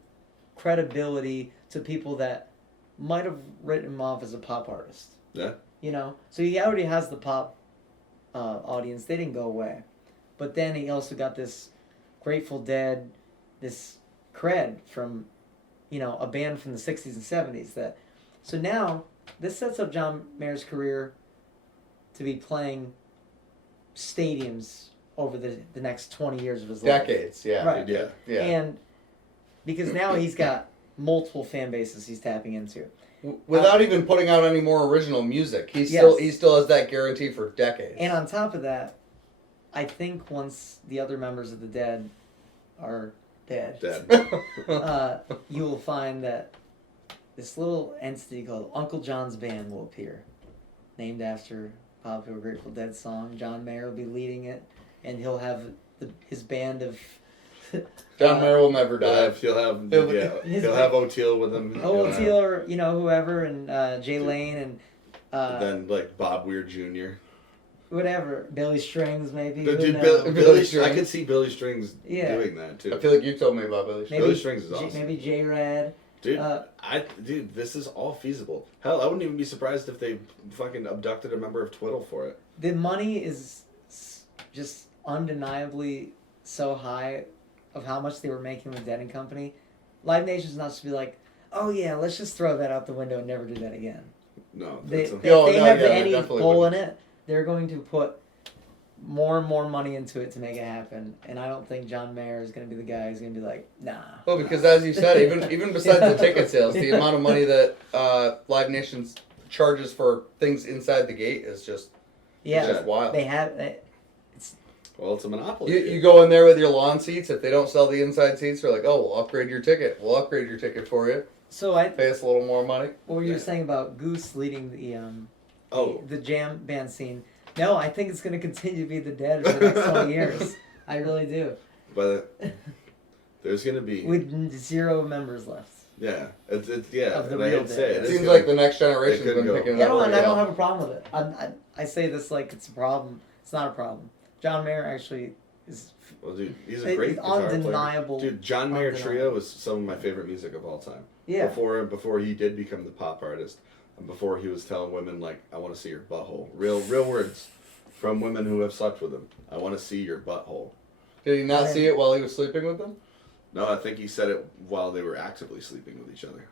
credibility to people that might have written him off as a pop artist. Yeah. You know, so he already has the pop audience. They didn't go away, but then he also got this Grateful Dead, this cred from, you know, a band from the '60s and '70s. That so now this sets up John Mayer's career to be playing stadiums over the next 20 years of his life. Decades, yeah. Right. Yeah. Yeah. And because now he's got multiple fan bases he's tapping into. Without even putting out any more original music, he Yes. still has that guarantee for decades. And on top of that, I think once the other members of the Dead are dead, you will find that this little entity called Uncle John's Band will appear, named after a popular Grateful Dead song. John Mayer will be leading it, and he'll have his band of... John Mayer will never die. He'll have O'Teal with him. O'Teal or, you know, whoever, and Jay Lane, and... then, like, Bob Weir Jr. Whatever. Billy Strings, maybe. Dude, Billy Strings. I could see Billy Strings doing that, too. I feel like you told me about Billy Strings. Billy Strings is awesome. Maybe J-Rad. Dude, this is all feasible. Hell, I wouldn't even be surprised if they fucking abducted a member of Twiddle for it. The money is just undeniably so high of how much they were making with Dead and Company. LiveNation's not supposed to be like, oh yeah, let's just throw that out the window and never do that again. No. If they have any pull in it, they're going to put more and more money into it to make it happen. And I don't think John Mayer is going to be the guy who's going to be like, nah. Well, because as you said, even besides the ticket sales, the amount of money that Live Nation charges for things inside the gate is just wild. They have. Well, it's a monopoly. You go in there with your lawn seats. If they don't sell the inside seats, they're like, "Oh, we'll upgrade your ticket. We'll upgrade your ticket for you. So pay us a little more money." What were you saying about Goose leading the jam band scene? No, I think it's going to continue to be the Dead for the next 20 years. I really do. But there's going to be with 0 members left. Yeah, it's Of the real I'd say Dead. It seems like the next generation's been picking it up. I don't have a problem with it. I say this like it's a problem. It's not a problem. John Mayer actually is. Well, dude, he's a great guitar undeniable. player. Dude, John Mayer Trio is some of my favorite music of all time. Yeah. Before he did become the pop artist, and before he was telling women like, "I want to see your butthole." Real words from women who have slept with him. I want to see your butthole. Did he not see it while he was sleeping with them? No, I think he said it while they were actively sleeping with each other,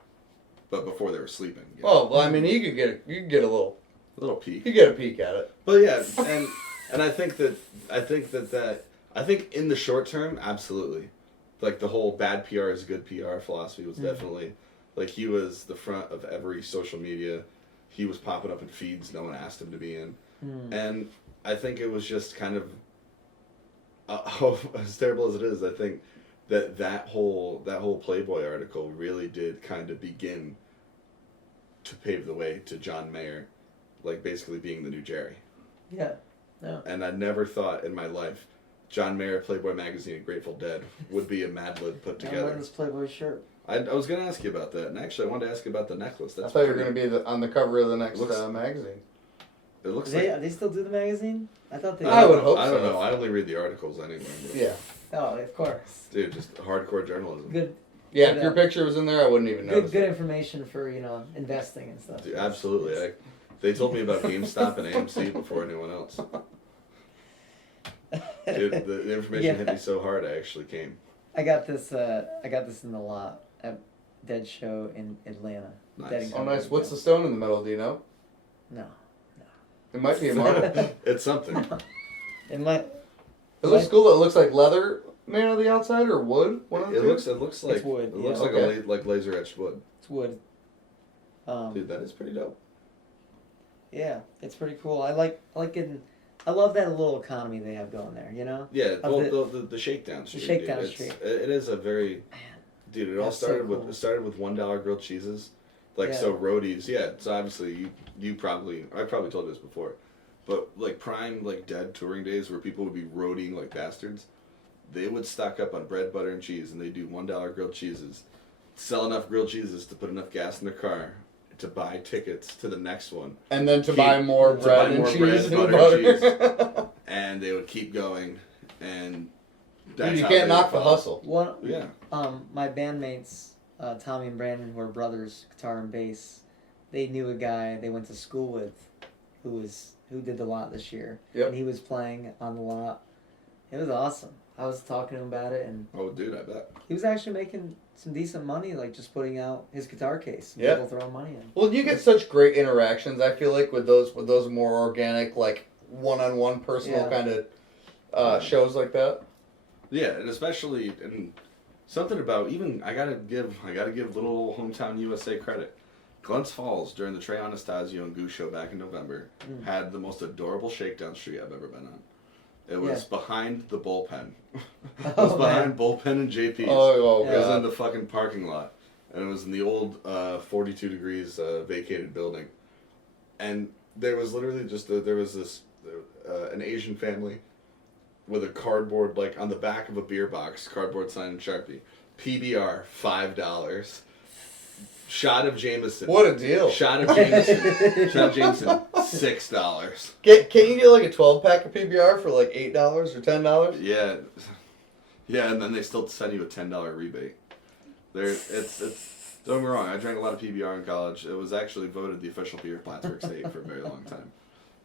but before they were sleeping. You know? Oh, well, I mean, you could get a little peek. You get a peek at it. But yeah, and I think in the short term, absolutely, like the whole bad PR is good PR philosophy was definitely, like, he was the front of every social media. He was popping up in feeds no one asked him to be in, and I think it was just kind of, as terrible as it is, I think that whole Playboy article really did kind of begin to pave the way to John Mayer, like basically being the new Jerry. Yeah. No. And I never thought in my life John Mayer, Playboy magazine, and Grateful Dead would be a Mad Lib put together. I'm wearing this Playboy shirt. I was going to ask you about that, and actually I wanted to ask you about the necklace. I thought you were going to be on the cover of the next magazine. It looks they still do the magazine? I thought they. I would hope so. I don't know. I only read the articles anyway. But. Yeah. Oh, of course. Dude, just hardcore journalism. Good. Yeah, if your picture was in there, I wouldn't even know. Good information for investing and stuff. Dude, absolutely. They told me about GameStop and AMC before anyone else. Dude, the information hit me so hard I actually came. I got this in the lot at Dead Show in Atlanta. Nice. Oh, nice. What's the stone in the middle? Do you know? No. It might be a marble. It's something. It might. It looks cool. It looks like leather made on the outside or wood. It looks like it's wood. It looks like like laser etched wood. It's wood. Dude, that is pretty dope. Yeah, it's pretty cool. I like it. I love that little economy they have going there. You know. Yeah, the shakedown street. The shakedown dude. street. It is a very. Dude, it all started so cool. with $1 grilled cheeses, Like, Yeah. so roadies, yeah, so obviously I probably told you this before, but like prime, like dead touring days where people would be roadieing like bastards, they would stock up on bread, butter, and cheese, and they do $1 grilled cheeses, sell enough grilled cheeses to put enough gas in their car to buy tickets to the next one. And then to buy more bread and cheese and butter. And they would keep going, and Dude, you can't knock the hustle. Yeah. My bandmates, Tommy and Brandon, who are brothers, guitar and bass, they knew a guy they went to school with who did the lot this year. Yep. And he was playing on the lot. It was awesome. I was talking to him about it, and Oh, dude, I bet. he was actually making some decent money, like just putting out his guitar case. Yeah. People throwing money in. Well, you get such great interactions. I feel like with those more organic, like one-on-one personal kind of shows like that. Yeah, and especially and something about even I gotta give little hometown USA credit. Glens Falls during the Trey Anastasio and Goose show back in November had the most adorable shakedown street I've ever been on. It was behind the bullpen. It was behind bullpen and JP's. Oh, It was God. in the fucking parking lot, and it was in the old 42 degrees vacated building. And there was literally just there was this an Asian family with a cardboard, like on the back of a beer box, cardboard sign and Sharpie. PBR $5. Shot of Jameson. What a deal! Shot of Jameson. Shot of Jameson. $6. Can you get like a 12-pack of PBR for like $8 or $10? Yeah, yeah, and then they still send you a $10 rebate. It's don't get me wrong. I drank a lot of PBR in college. It was actually voted the official beer of Plattsburgh State for a very long time.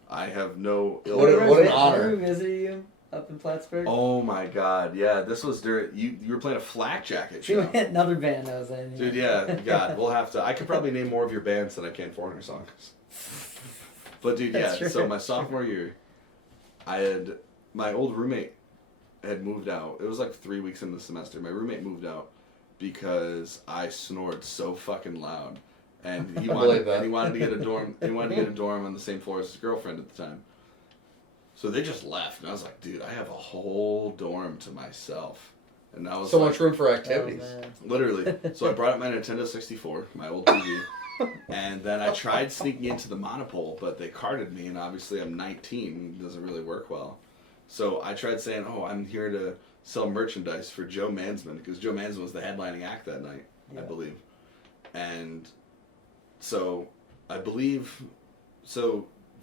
I have no ill. What an honor. Remember we visited you up in Plattsburgh? Oh my God! Yeah, this was during you were playing a flak jacket She show. went another band I was in. Dude, yeah, God, we'll have to. I could probably name more of your bands than I can foreigner songs. But dude, yeah. That's true. So my sophomore year, my old roommate had moved out. It was like 3 weeks into the semester. My roommate moved out because I snored so fucking loud, and he wanted to get a dorm. He wanted to get a dorm on the same floor as his girlfriend at the time. So they just left, and I was like, dude, I have a whole dorm to myself. And I was So like, much room for Oh, activities. man. literally. So I brought up my Nintendo 64, my old TV, and then I tried sneaking into the monopole, but they carded me, and obviously I'm 19, it doesn't really work well. So I tried saying, oh, I'm here to sell merchandise for Joe Mansman, because Joe Mansman was the headlining act that night, I believe. And so I believe,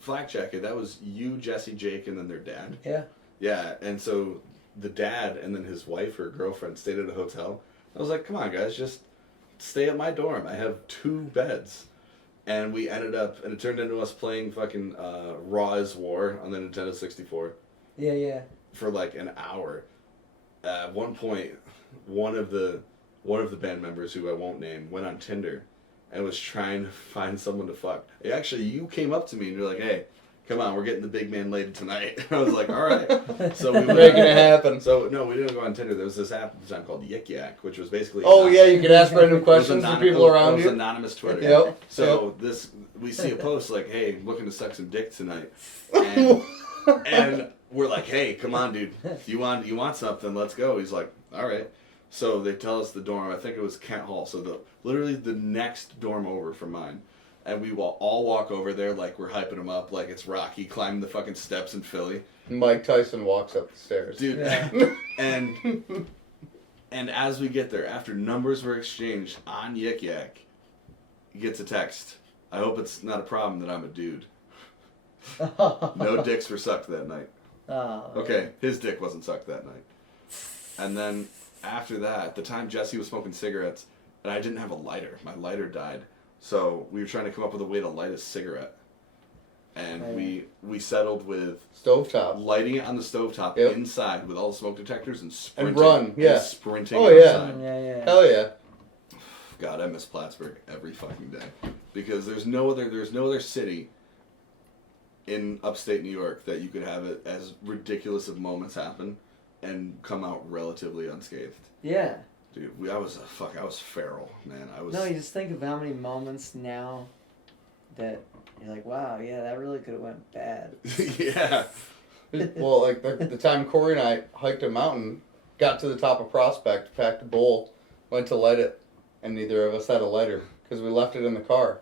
Flak Jacket, that was you, Jesse, Jake, and then their dad. Yeah. Yeah, and so the dad and then his wife or girlfriend stayed at a hotel. I was like, come on, guys, just stay at my dorm. I have 2 beds. And we ended up, and it turned into us playing fucking Raw is War on the Nintendo 64 Yeah. for like an hour. At one point, one of the band members, who I won't name, went on Tinder and was trying to find someone to fuck. Actually, you came up to me and you're like, hey, come on, we're getting the big man laid tonight. I was like, all right. So we went Making it happen. So, no, we didn't go on Tinder. There was this app at the time called Yik Yak, which was basically... Oh, yeah, you can ask random questions to people around you. It you. was anonymous Twitter. Yep. So we see a post like, hey, looking to suck some dick tonight. And we're like, hey, come on, dude. You want something, let's go. He's like, all right. So they tell us the dorm. I think it was Kent Hall. So literally the next dorm over from mine. And we will all walk over there like we're hyping him up like it's Rocky climbing the fucking steps in Philly. Mike Tyson walks up the stairs. Dude, Yeah. and as we get there, after numbers were exchanged on Yik Yak, he gets a text. I hope it's not a problem that I'm a dude. No dicks were sucked that night. Oh, Okay, his dick wasn't sucked that night. And then after that, at the time Jesse was smoking cigarettes, and I didn't have a lighter. My lighter died. So we were trying to come up with a way to light a cigarette. And we settled with Stovetop. lighting it on the stovetop inside with all the smoke detectors and sprinting. And run, yeah. And sprinting Oh, yeah. outside. Yeah. Hell yeah. God, I miss Plattsburgh every fucking day. Because there's no other city in upstate New York that you could have it as ridiculous of moments happen and come out relatively unscathed. Yeah. Dude, I was feral, man. No, you just think of how many moments now that you're like, wow, yeah, that really could have went bad. Yeah. Well, like the time Corey and I hiked a mountain, got to the top of Prospect, packed a bowl, went to light it, and neither of us had a lighter because we left it in the car.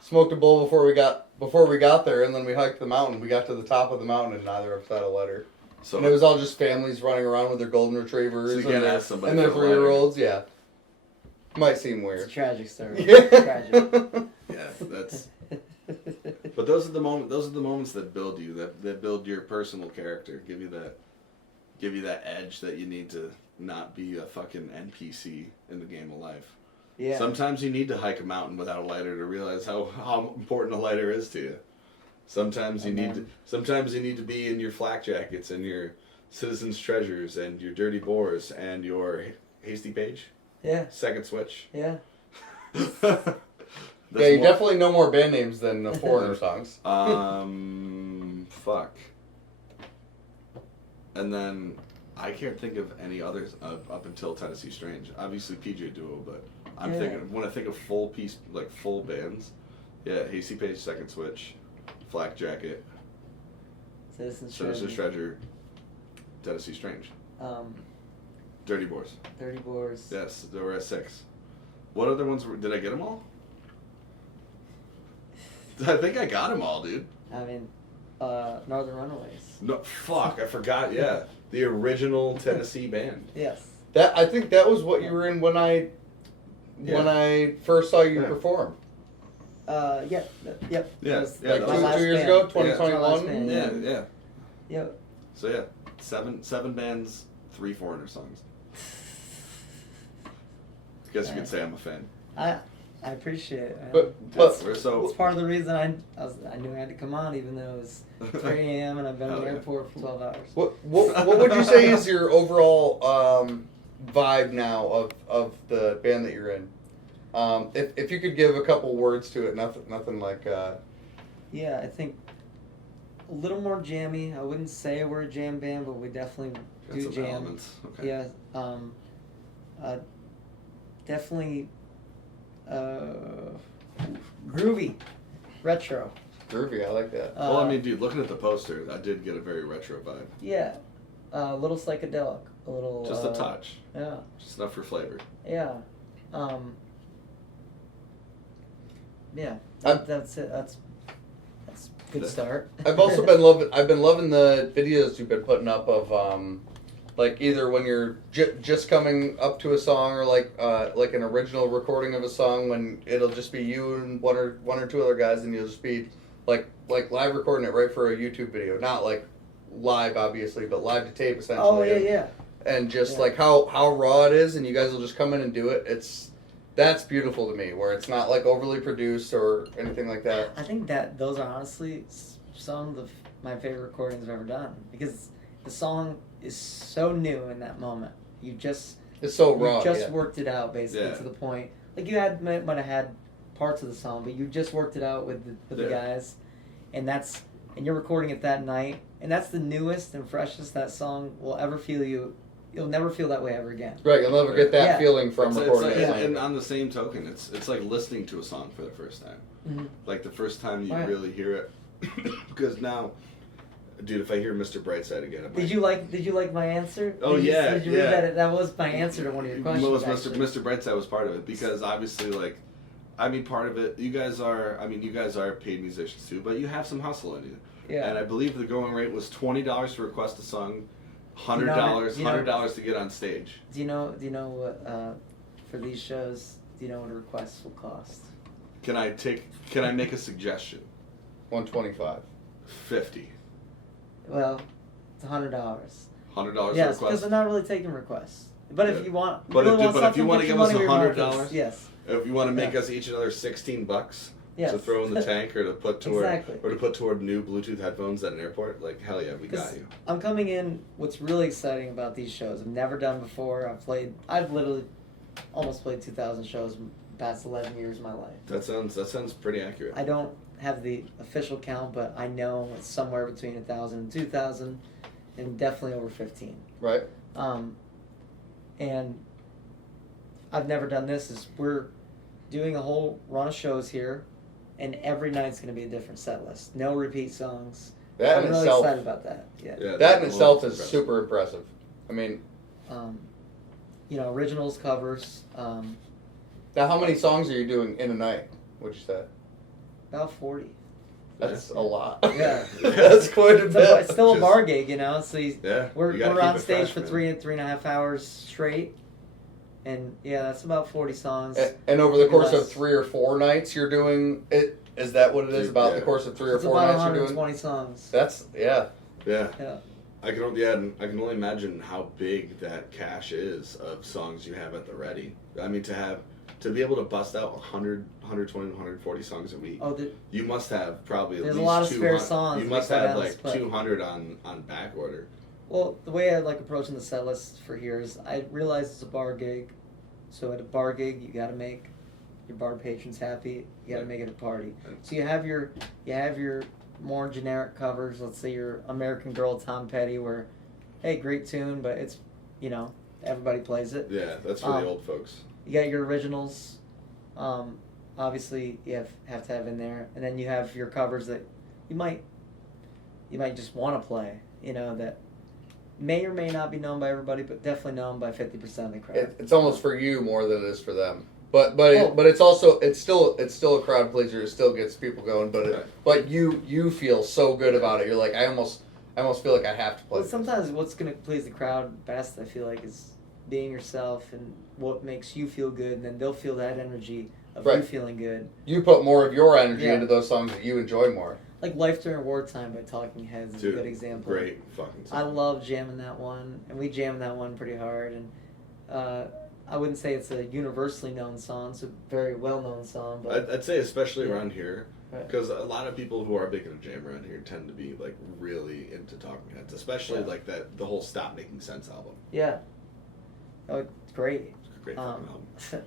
Smoked a bowl before we got there, and then we hiked the mountain. We got to the top of the mountain, and neither of us had a lighter. So and it was all just families running around with their golden retrievers So you can't ask somebody and their for a lighter. 3-year-olds. Yeah, might seem It's weird. a tragic story. Yeah. Tragic. yeah, that's. But those are the moments that build you, that build your personal character, give you that edge that you need to not be a fucking NPC in the game of life. Yeah. Sometimes you need to hike a mountain without a lighter to realize how important a lighter is to you. Sometimes you need to be in your flak jackets and your citizens' treasures and your dirty boars and your hasty page. Yeah. Second switch. Yeah. Yeah, you definitely know more band names than the Foreigner songs. Fuck. And then I can't think of any others up until Tennessee Strange. Obviously PJ Duo, but I'm thinking when I think of full bands, yeah, Hasty Page, Second Switch, Flak Jacket, Citizen's Treasure, Tennessee Strange, Dirty Boars. Dirty Boars. Yes, they were at 6. What other ones did I get them all? I think I got them all, dude. I mean, Northern Runaways. No, fuck, I forgot. Yeah, the original Tennessee band. Yes. I think that was what you were in when I first saw you perform. Yeah. Yep. Yeah, That was yeah, like that my was last 2 years band. ago, My last 2021. band, Yeah. Yep. So yeah, seven bands, 3 Foreigner songs. I guess you could say I'm a fan. I appreciate it. Man. But We're so. it's part of the reason I knew I had to come on, even though it was 3 a.m. and I've been in Oh, the yeah. airport for 12 hours. what would you say is your overall vibe now of the band that you're in? If you could give a couple words to it, nothing like. Yeah, I think a little more jammy. I wouldn't say we're a jam band, but we definitely Got do some jam. elements. Okay. Yeah. Definitely groovy, retro. Groovy, I like that. Well, I mean, dude, looking at the poster, I did get a very retro vibe. Yeah, a little psychedelic, a little. Just a touch. Yeah. Just enough for flavor. Yeah. Yeah. I'm- That's it. That's a good start. I've also been loving the videos you've been putting up of like either when you're just coming up to a song or like an original recording of a song when it'll just be you and one or two other guys and you'll just be like live recording it right for a YouTube video, not like live obviously, but live to tape essentially. Oh yeah. And just Yeah. like how raw it is, and you guys will just come in and do it. That's beautiful to me, where it's not like overly produced or anything like that. I think that those are honestly some of my favorite recordings I've ever done because the song is so new in that moment. It's so raw. You just yeah. worked it out basically Yeah. to the point. Like you might have had parts of the song, but you just worked it out with the Yeah. guys, and you're recording it that night, and that's the newest and freshest that song will ever feel. You'll never feel that way ever again. Right, you'll never get that Yeah. feeling from It's recording like, it. and on the same token, it's like listening to a song for the first time. Mm-hmm. Like the first time you Right. really hear it. Because now, dude, if I hear Mr. Brightside again, I might- Did you like my answer? Oh, Did you, yeah, Did you read yeah. that? That was my answer to one of your questions. actually. Mr. Brightside was part of it because obviously, like, I mean, part of it. You guys are paid musicians too, but you have some hustle in you. Yeah. And I believe the going rate was $20 to request a song, $100 You know- $100 to get on stage. Do you know what for these shows? Do you know what a request will cost? Can I make a suggestion? 125. 50. Well, it's $100. $100 Yes, a because request. they're not really taking requests. But Yeah. if you want, But really if you something, wanna get give your us money where your mouth $100, is. Yes. If you want to make Yeah. us each another $16 Yes. to throw in the tank or to put toward Exactly. new Bluetooth headphones at an airport, like hell yeah, we got 'Cause you. I'm coming in. What's really exciting about these shows, I've never done before. I've literally almost played 2,000 shows in the past 11 years of my life. That sounds pretty accurate. I don't have the official count, but I know it's somewhere between 1,000 and 2,000, and definitely over 15. Right? And I've never done this. We're doing a whole run of shows here, and every night's going to be a different set list. No repeat songs. That I'm in really itself, excited about that. Yeah. that in itself is impressive. super impressive. I mean, Originals, covers. Now, how many songs are you doing in a night? Would you say? About 40. That's a lot. Yeah. That's quite a bit. It's still a bar gig, So we're you gotta on keep it stage fresh, for man. 3.5 hours straight, and that's about 40 songs. And over the course Less. of 3 or 4 nights, you're doing it. Is that what it is? About the course of 3 or It's 4 about nights, you're doing. 120 songs. That's Yeah. Yeah. I can only imagine how big that cache is of songs you have at the ready. I mean, to be able to bust out 100, 120, 140 songs a week. Oh, You must have probably at there's least a lot of 200 spare songs. You must we have cut like down, 200 on back order. Well, the way I like approaching the set list for here is I realize it's a bar gig, so at a bar gig you got to make your bar patrons happy. You got to make it a party. So you have your more generic covers. Let's say your American Girl, Tom Petty, where hey, great tune, but it's everybody plays it. Yeah, that's for the old folks. You got your originals. Obviously, you have to have in there, and then you have your covers that you might just want to play. That may or may not be known by everybody, but definitely known by 50% of the crowd. It's almost for you more than it is for them. But Oh. but it's also it's still a crowd pleaser. It still gets people going. Right. But you feel so good about it. You're like I almost feel like I have to play. Well, this. sometimes what's going to please the crowd best, I feel like, is being yourself and what makes you feel good, and then they'll feel that energy of you Right. feeling good. You put more of your energy Yeah. into those songs that you enjoy more. Like Life During Wartime by Talking Heads is Dude, a good example. Great fucking song. I love jamming that one, and we jammed that one pretty hard. And I wouldn't say it's a universally known song; it's a very well-known song. But I'd say especially Yeah. around here, Right. because a lot of people who are big into jam around here tend to be like really into Talking Heads, especially Yeah. like the whole Stop Making Sense album. yeah, oh, it's great. It's a great fucking album.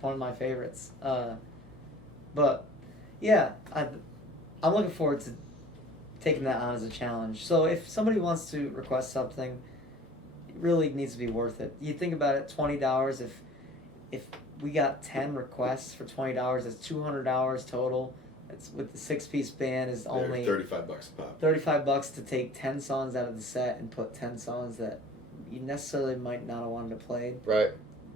One of my favorites. But yeah, I'm looking forward to taking that on as a challenge. So if somebody wants to request something, it really needs to be worth it. You think about it, $20. If we got 10 requests for $20, that's $200 total. It's with the 6-piece band is They're only $35 a pop. $35 to take 10 songs out of the set and put 10 songs that you necessarily might not have wanted to play. Right.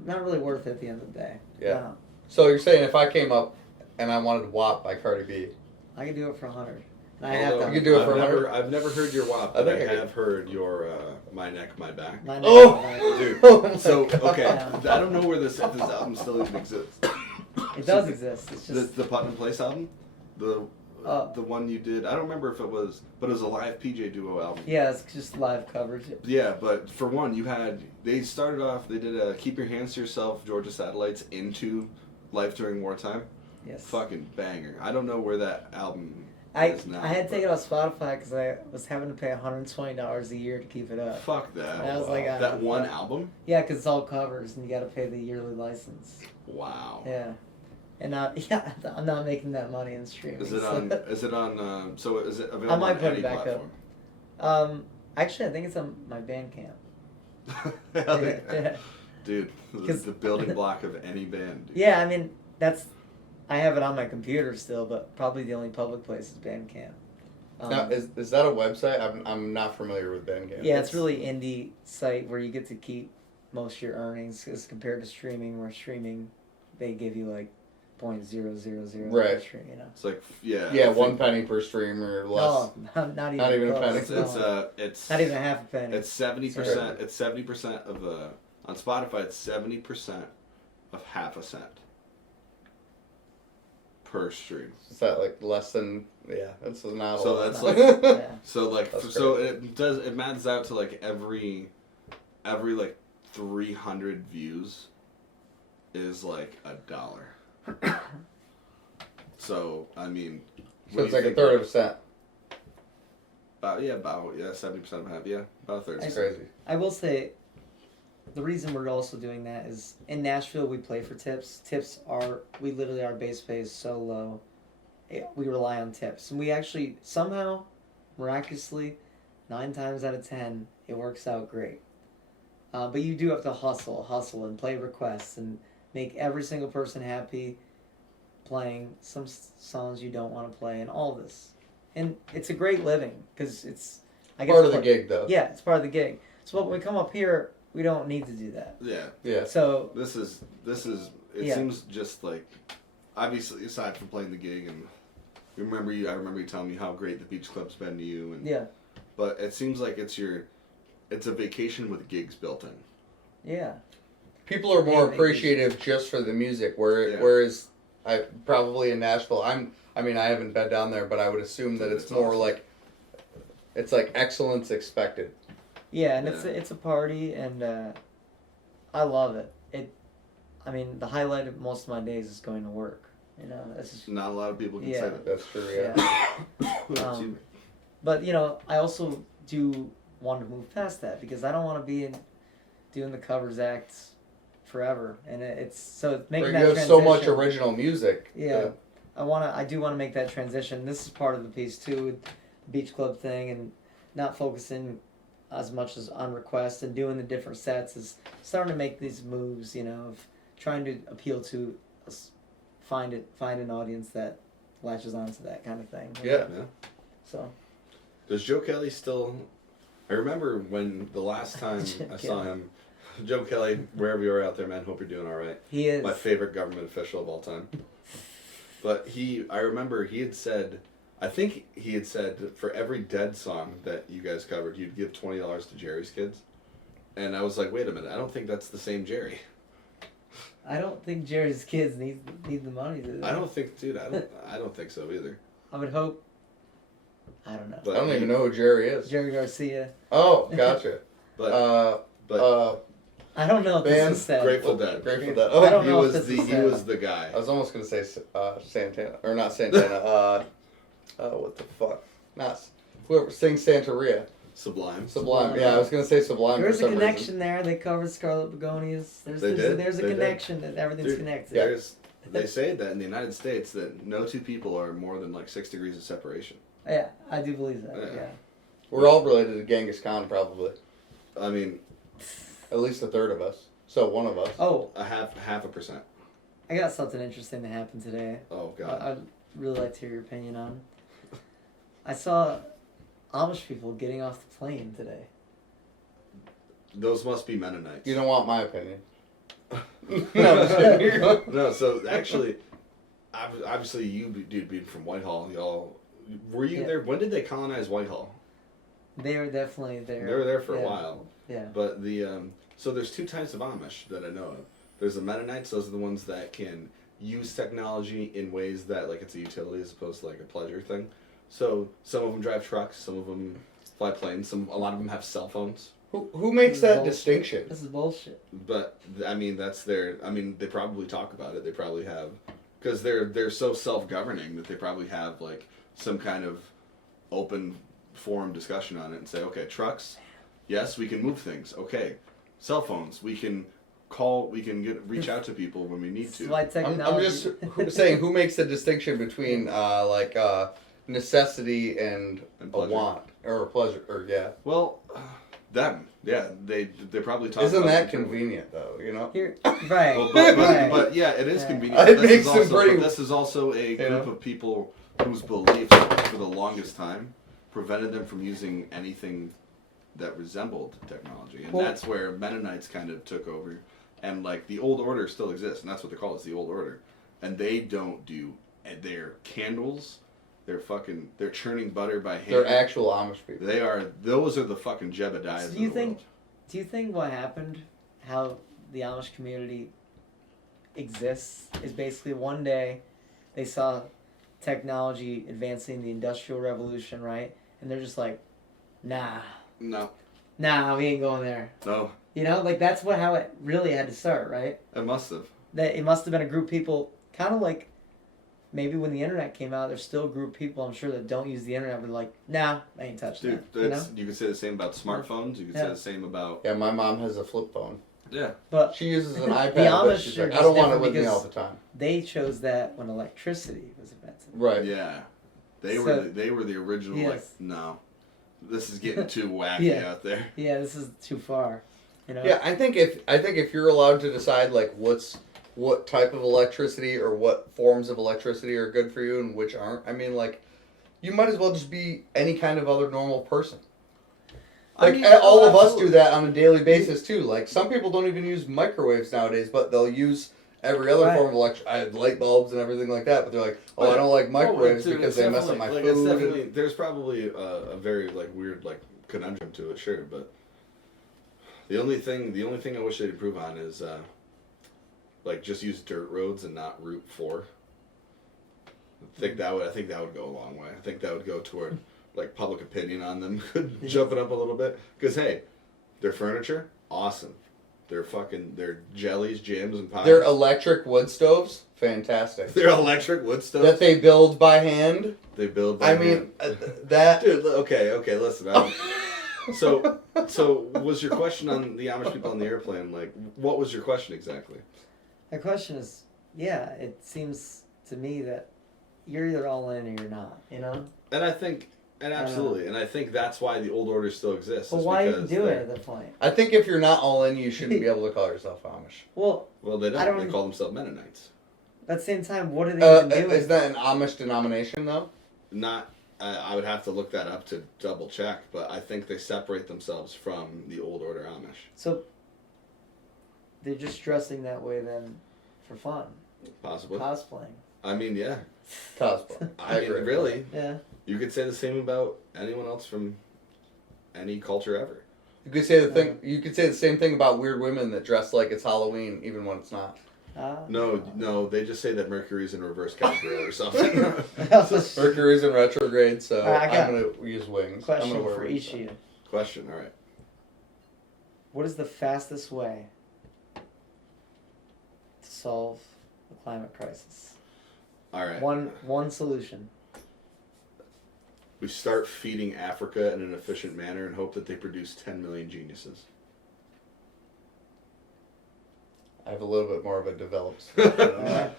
Not really worth it at the end of the day. Yeah. No. So you're saying if I came up and I wanted WAP by Cardi B, I could do it for 100. And I Although, have You could do it for I've never heard your WAP, I but I think I have heard your My Neck, My Back. My Oh! Dude, Oh my so God. okay, Yeah. I don't know where if this album still even exists. It does exist. It's just The Putnam Place album, the one you did. I don't remember if it was, but it was a live PJ duo album. yeah, it's just live coverage. Yeah, but for one, they started off. They did a Keep Your Hands to Yourself, Georgia Satellites into Life During Wartime. Yes. Fucking banger. I don't know where that album I is now. had to but take it off Spotify because I was having to pay $120 a year to keep it up. Fuck that. And I was like, that one album? Yeah, because it's all covers and you got to pay the yearly license. Wow. Yeah. And I'm not making that money in streaming. Is it on? Is it on? So is it available I might on put any it back platform? up. Actually, I think it's on my Bandcamp. Hell yeah. Yeah. Dude, the building block of any band. Dude. Yeah, I mean I have it on my computer still, but probably the only public place is Bandcamp. Now, is that a website? I'm not familiar with Bandcamp. Yeah, it's really indie site where you get to keep most of your earnings as compared to streaming, where streaming they give you like .000 Right. per stream, It's like yeah. Yeah, I think 1 penny per stream or less. No, not even. Not even a close, penny. It's not even a half a penny. It's 70%. It's 70% of on Spotify. It's 70% of half a cent per stream. Is that like less than? Yeah, that's not. So a lot. that's like Yeah. so like That's so it maths out to like every like 300 views is like $1. So I mean, So it's like a third of a cent. about 70% of half, yeah, about a third. That's crazy. I will say, the reason we're also doing that is in Nashville we play for tips. Our base pay is so low. We rely on tips, and we actually somehow, miraculously, 9 times out of 10, it works out great. But you do have to hustle, and play requests, and make every single person happy, playing some songs you don't want to play, and all this. And it's a great living because it's Part of the gig, though. Yeah, it's part of the gig. So when we come up here, we don't need to do that. Yeah. Yeah. So This is it seems just like, obviously, aside from playing the gig, and I remember you telling me how great the beach club's been to you, and but it seems like it's a vacation with gigs built in. Yeah. People are more appreciative just for the music, whereas I probably in Nashville, I haven't been down there, but I would assume that it's more like, it's like excellence expected. Yeah, and it's a party, and I love it. The highlight of most of my days is going to work. You know, that's just, not a lot of people can say that. That's true. Yeah. But I also do want to move past that because I don't want to be doing the covers acts forever, and it's so making that you have transition. so much original music. Yeah, I do want to make that transition. This is part of the piece too, with the beach club thing, and not focusing as much as on request and doing the different sets is starting to make these moves. Of trying to appeal to find an audience that latches onto that kind of thing. Yeah. So. Does Joe Kelly still? I remember when the last time I saw him, Joe Kelly, wherever you are out there, man, hope you're doing all right. He is my favorite government official of all time. But I remember he had said, I think he had said for every Dead song that you guys covered, you'd give $20 to Jerry's Kids. And I was like, wait a minute, I don't think that's the same Jerry. I don't think Jerry's Kids need the money, do they? I don't think so either. I would hope. I don't know. But I don't even know who Jerry is. Jerry Garcia. Oh, gotcha. but I don't know if this is said. Grateful Dead. Grateful Dead. I don't he know was if this is he was the guy. I was almost gonna say Santana, or not Santana. What the fuck? Not whoever sings Santeria. Sublime. Yeah, I was gonna say Sublime. There's for a some connection reason. there. They covered Scarlet Begonias. There's a connection that everything's connected. They say that in the United States that no two people are more than like 6 degrees of separation. Yeah, I do believe that. Yeah. We're all related to Genghis Khan, probably. I mean, at least a third of us. So one of us. Oh, a half a percent. I got something interesting that happened today. Oh God. I'd really like to hear your opinion on. I saw Amish people getting off the plane today. Those must be Mennonites. You don't want my opinion. No, so actually, obviously you dude being from Whitehall, y'all, were you there? When did they colonize Whitehall? They were definitely there. They were there for a while. Yeah. But so there's 2 types of Amish that I know of. There's the Mennonites. Those are the ones that can use technology in ways that like it's a utility as opposed to like a pleasure thing. So some of them drive trucks, some of them fly planes, a lot of them have cell phones. Who makes that distinction? This is bullshit. But I mean, they probably talk about it. They probably have, because they're so self-governing that they probably have like some kind of open forum discussion on it and say, okay, trucks, yes, we can move things. Okay, cell phones, we can call, reach out to people when we need to. I'm just saying, who makes the distinction between necessity and a want or a pleasure or Well. Them, yeah, they probably talk. Isn't about that convenient though? Right. Well, but yeah, it is convenient. It makes them pretty. But this is also a group of people whose beliefs, for the longest time, prevented them from using anything that resembled technology, and that's where Mennonites kind of took over, and like the old order still exists, and that's what they call it, it's the old order, and they don't do their candles. They're churning butter by hand. They're actual Amish people. Those are the fucking Jebediahs of the world. Do you think what happened, how the Amish community exists, is basically one day they saw technology advancing the Industrial Revolution, right? And they're just like, nah, we ain't going there. No. That's how it really had to start, right? It must have. It must have been a group of people, kind of like, maybe when the internet came out, there's still a group of people, I'm sure, that don't use the internet, but like, nah, I ain't touching that. You could say the same about smartphones. You could say the same about... Yeah, my mom has a flip phone. Yeah. But she uses an iPad, the Amish but she's like, I don't want it with me all the time. They chose that when electricity was invented. Right. Yeah. They were the original, like, no, this is getting too wacky out there. Yeah, this is too far. Yeah, I think if you're allowed to decide, like, what type of electricity or what forms of electricity are good for you and which aren't. I mean, like, you might as well just be any kind of other normal person. Like, all of us do that on a daily basis, too. Like, some people don't even use microwaves nowadays, but they'll use every other Right. form of electric. I had light bulbs and everything like that, but they're like, oh, I don't like microwaves dude, because it's they mess up my definitely- like, food. It's definitely, there's probably a very like weird like conundrum to it, sure, but the only thing I wish they'd improve on is like just use dirt roads and not Route 4. I think that would go a long way. I think that would go toward like public opinion on them jumping up a little bit. Because hey, their furniture awesome. Their jellies, jams, and pies. Their electric wood stoves, fantastic. Their electric wood stoves that they build by hand. They build by hand. That dude. Okay. Listen. So was your question on the Amish people on the airplane? Like, what was your question exactly? My question is, yeah, it seems to me that you're either all in or you're not, you know? And I think, absolutely, and I think that's why the old order still exists. But why even do it at that point? I think if you're not all in, you shouldn't be able to call yourself Amish. Well, they don't. They call themselves Mennonites. At the same time, what are they even doing? Is that an Amish denomination, though? Not. I would have to look that up to double check, but I think they separate themselves from the old order Amish. So they're just dressing that way then for fun. Possibly. Cosplaying. I mean, yeah. Cosplay. I mean, really. Yeah. You could say the same about anyone else from any culture ever. You could say You could say the same thing about weird women that dress like it's Halloween, even when it's not. No, they just say that Mercury's in reverse Capricorn or something. Mercury's in retrograde, so right, I'm going to use wings. Question I'm gonna for each of you. Question, all right. What is the fastest way to solve the climate crisis? All right. One solution. We start feeding Africa in an efficient manner and hope that they produce 10 million geniuses. I have a little bit more of a developed.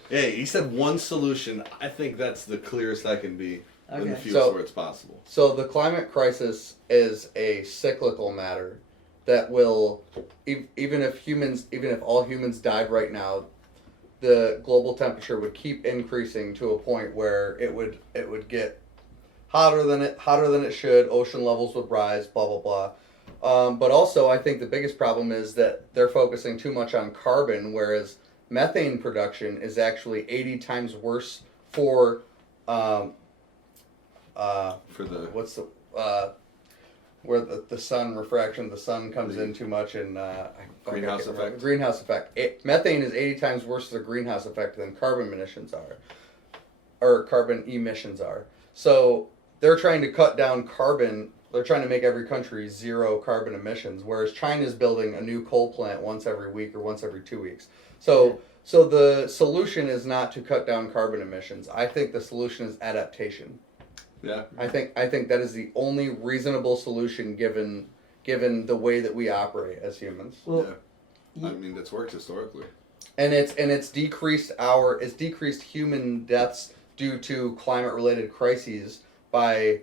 Hey, he said one solution. I think that's the clearest I can be in the fields where it's possible. So the climate crisis is a cyclical matter that will, even if all humans died right now, the global temperature would keep increasing to a point where it would get hotter than it should. Ocean levels would rise. Blah blah blah. But also, I think the biggest problem is that they're focusing too much on carbon, whereas methane production is actually 80 times worse for where the sun refraction, the sun comes in too much and greenhouse effect. Greenhouse effect. Methane is 80 times worse as a greenhouse effect than carbon emissions are, or carbon emissions are. So they're trying to cut down carbon. They're trying to make every country zero carbon emissions, whereas China's building a new coal plant once every week or once every 2 weeks. So the solution is not to cut down carbon emissions. I think the solution is adaptation. Yeah. I think that is the only reasonable solution given the way that we operate as humans. Well, yeah. I mean, that's worked historically. And it's decreased human deaths due to climate related crises by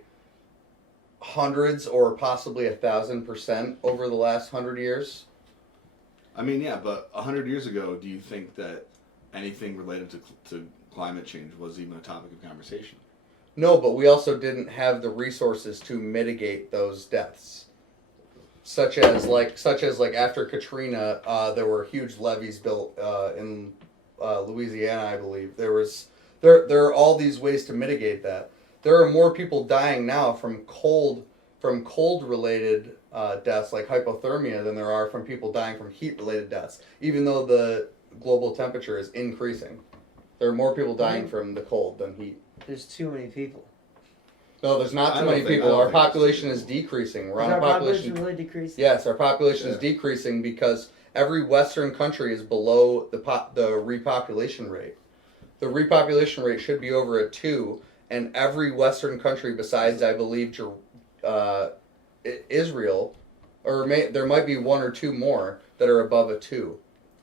hundreds or possibly 1,000% over the last 100 years. I mean, yeah, but 100 years ago, do you think that anything related to climate change was even a topic of conversation? No, but we also didn't have the resources to mitigate those deaths. Such as after Katrina, there were huge levees built in Louisiana, I believe. There are all these ways to mitigate that. There are more people dying now from cold related deaths like hypothermia than there are from people dying from heat related deaths, even though the global temperature is increasing. There are more people dying from the cold than heat. There's too many people. No, there's not too many people. Our population is decreasing. We're on a population really decreasing? Yes, our population is decreasing because every Western country is below the repopulation rate. The repopulation rate should be over a 2, and every Western country besides, I believe, Israel, there might be 1 or 2 more that are above a 2.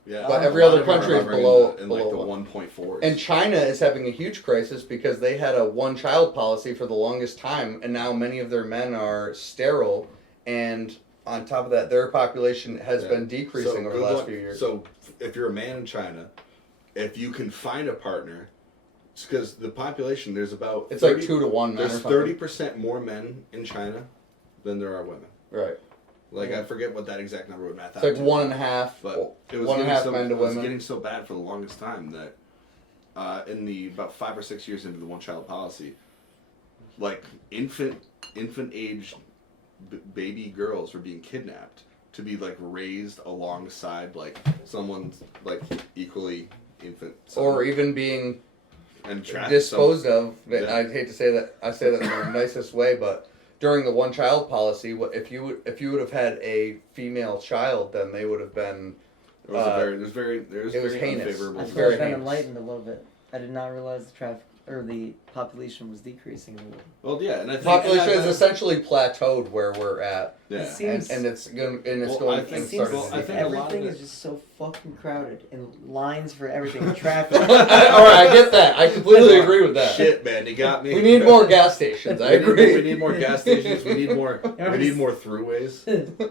Yeah, but every other country is below like the 1.4s. And China is having a huge crisis because they had a one-child policy for the longest time, and now many of their men are sterile, and on top of that, their population has been decreasing over the last few years. So, if you're a man in China, if you can find a partner, because the population, there's about... It's 30, like 2 to 1 men. There's 30% more men in China than there are women. Right. Like, Yeah. I forget what that exact number would math out It's like to. 1.5, But it was 1.5 men to it was women. getting so bad for the longest time that in the about 5 or 6 years into the one-child policy, like infant age baby girls were being kidnapped to be like raised alongside like someone's like equally infant son. or even being and trafficked disposed of. Yeah. I'd hate to say that. I say that in the nicest way, but during the one-child policy, if you would have had a female child, then they would have been. It was very heinous. unfavorable. I It's feel very I've been heinous. enlightened a little bit. I did not realize the traffic or the population was decreasing a little. Well, yeah, and I think Population and is essentially plateaued where we're at, yeah. It seems- and it's going Well, I and think- It seems started well, to I like think a lot of everything it- is just so fucking crowded and lines for everything. Traffic. All right, I get that. I completely agree with that. Shit, man, you got me. We need more gas stations. I agree. We need more gas stations. We need more. We Everybody's- need more throughways,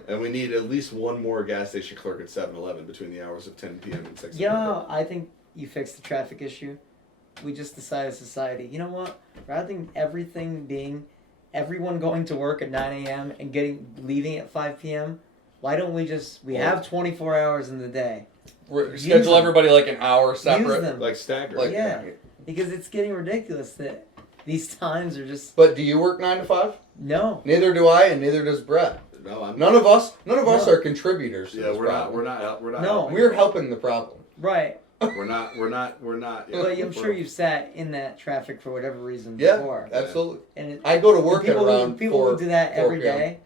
and we need at least one more gas station clerk at 7-Eleven between the hours of 10 p.m. and 6 You a.m. know, I think you fixed the traffic issue. We just decided as society, you know what? Rather than everything being everyone going to work at 9 a.m. and leaving at 5 p.m., why don't we have 24 hours in the day? Use Schedule them. everybody like an hour Use separate. them. Like stagger. Like, Yeah. Because it's getting ridiculous that these times are just But do you work 9 to 5? no. Neither do I, and neither does Brett. No, I'm. None of us No. are contributors. To Yeah, this we're not. problem. We're not. We're not. No. helping. We're helping the problem. Right. We're not. Yeah, But I'm sure you've sat in that traffic for whatever reason Yeah, before. absolutely. And I go to work at people around people 4, who do that 4 every p.m. day.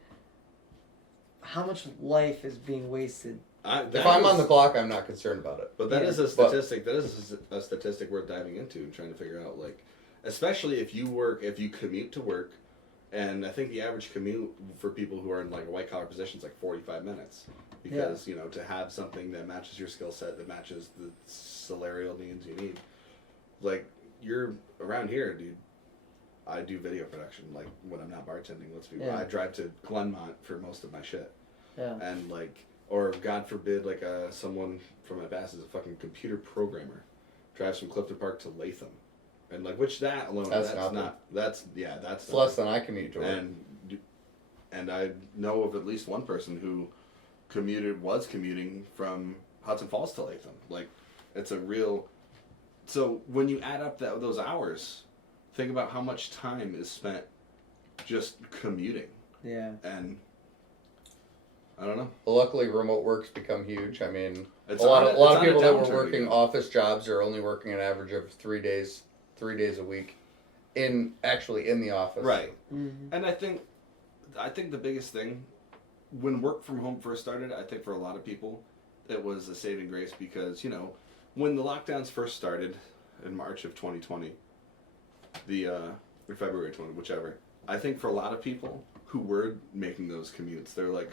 How much life is being wasted? If I'm on the clock, I'm not concerned about it. But that Yeah. is a statistic. That is a statistic worth diving into and trying to figure out. Like, especially if you commute to work, and I think the average commute for people who are in like a white collar position is like 45 minutes, because you know, to have something that matches your skill set, that matches the salarial needs you need, like you're around here, dude. I do video production, like when I'm not bartending. Let's be real. Yeah. I drive to Glenmont for most of my shit, Yeah. and like. Or God forbid, like someone from my past is a fucking computer programmer, drives from Clifton Park to Latham, and like that alone, That's that's nothing. that's It's less than I commute to work. and I know of at least one person who was commuting from Hudson Falls to Latham. Like, it's a real. So when you add up those hours, think about how much time is spent just commuting, Yeah. and I don't know. Well, luckily, remote work's become huge. I mean, It's a lot on of a people that were downturn working again. office jobs are only working an average of 3 days a week, in the office. Right. Mm-hmm. And I think the biggest thing when work from home first started, I think for a lot of people, it was a saving grace because, you know, when the lockdowns first started in March of 2020, or February 20, whichever, I think for a lot of people who were making those commutes, they're like,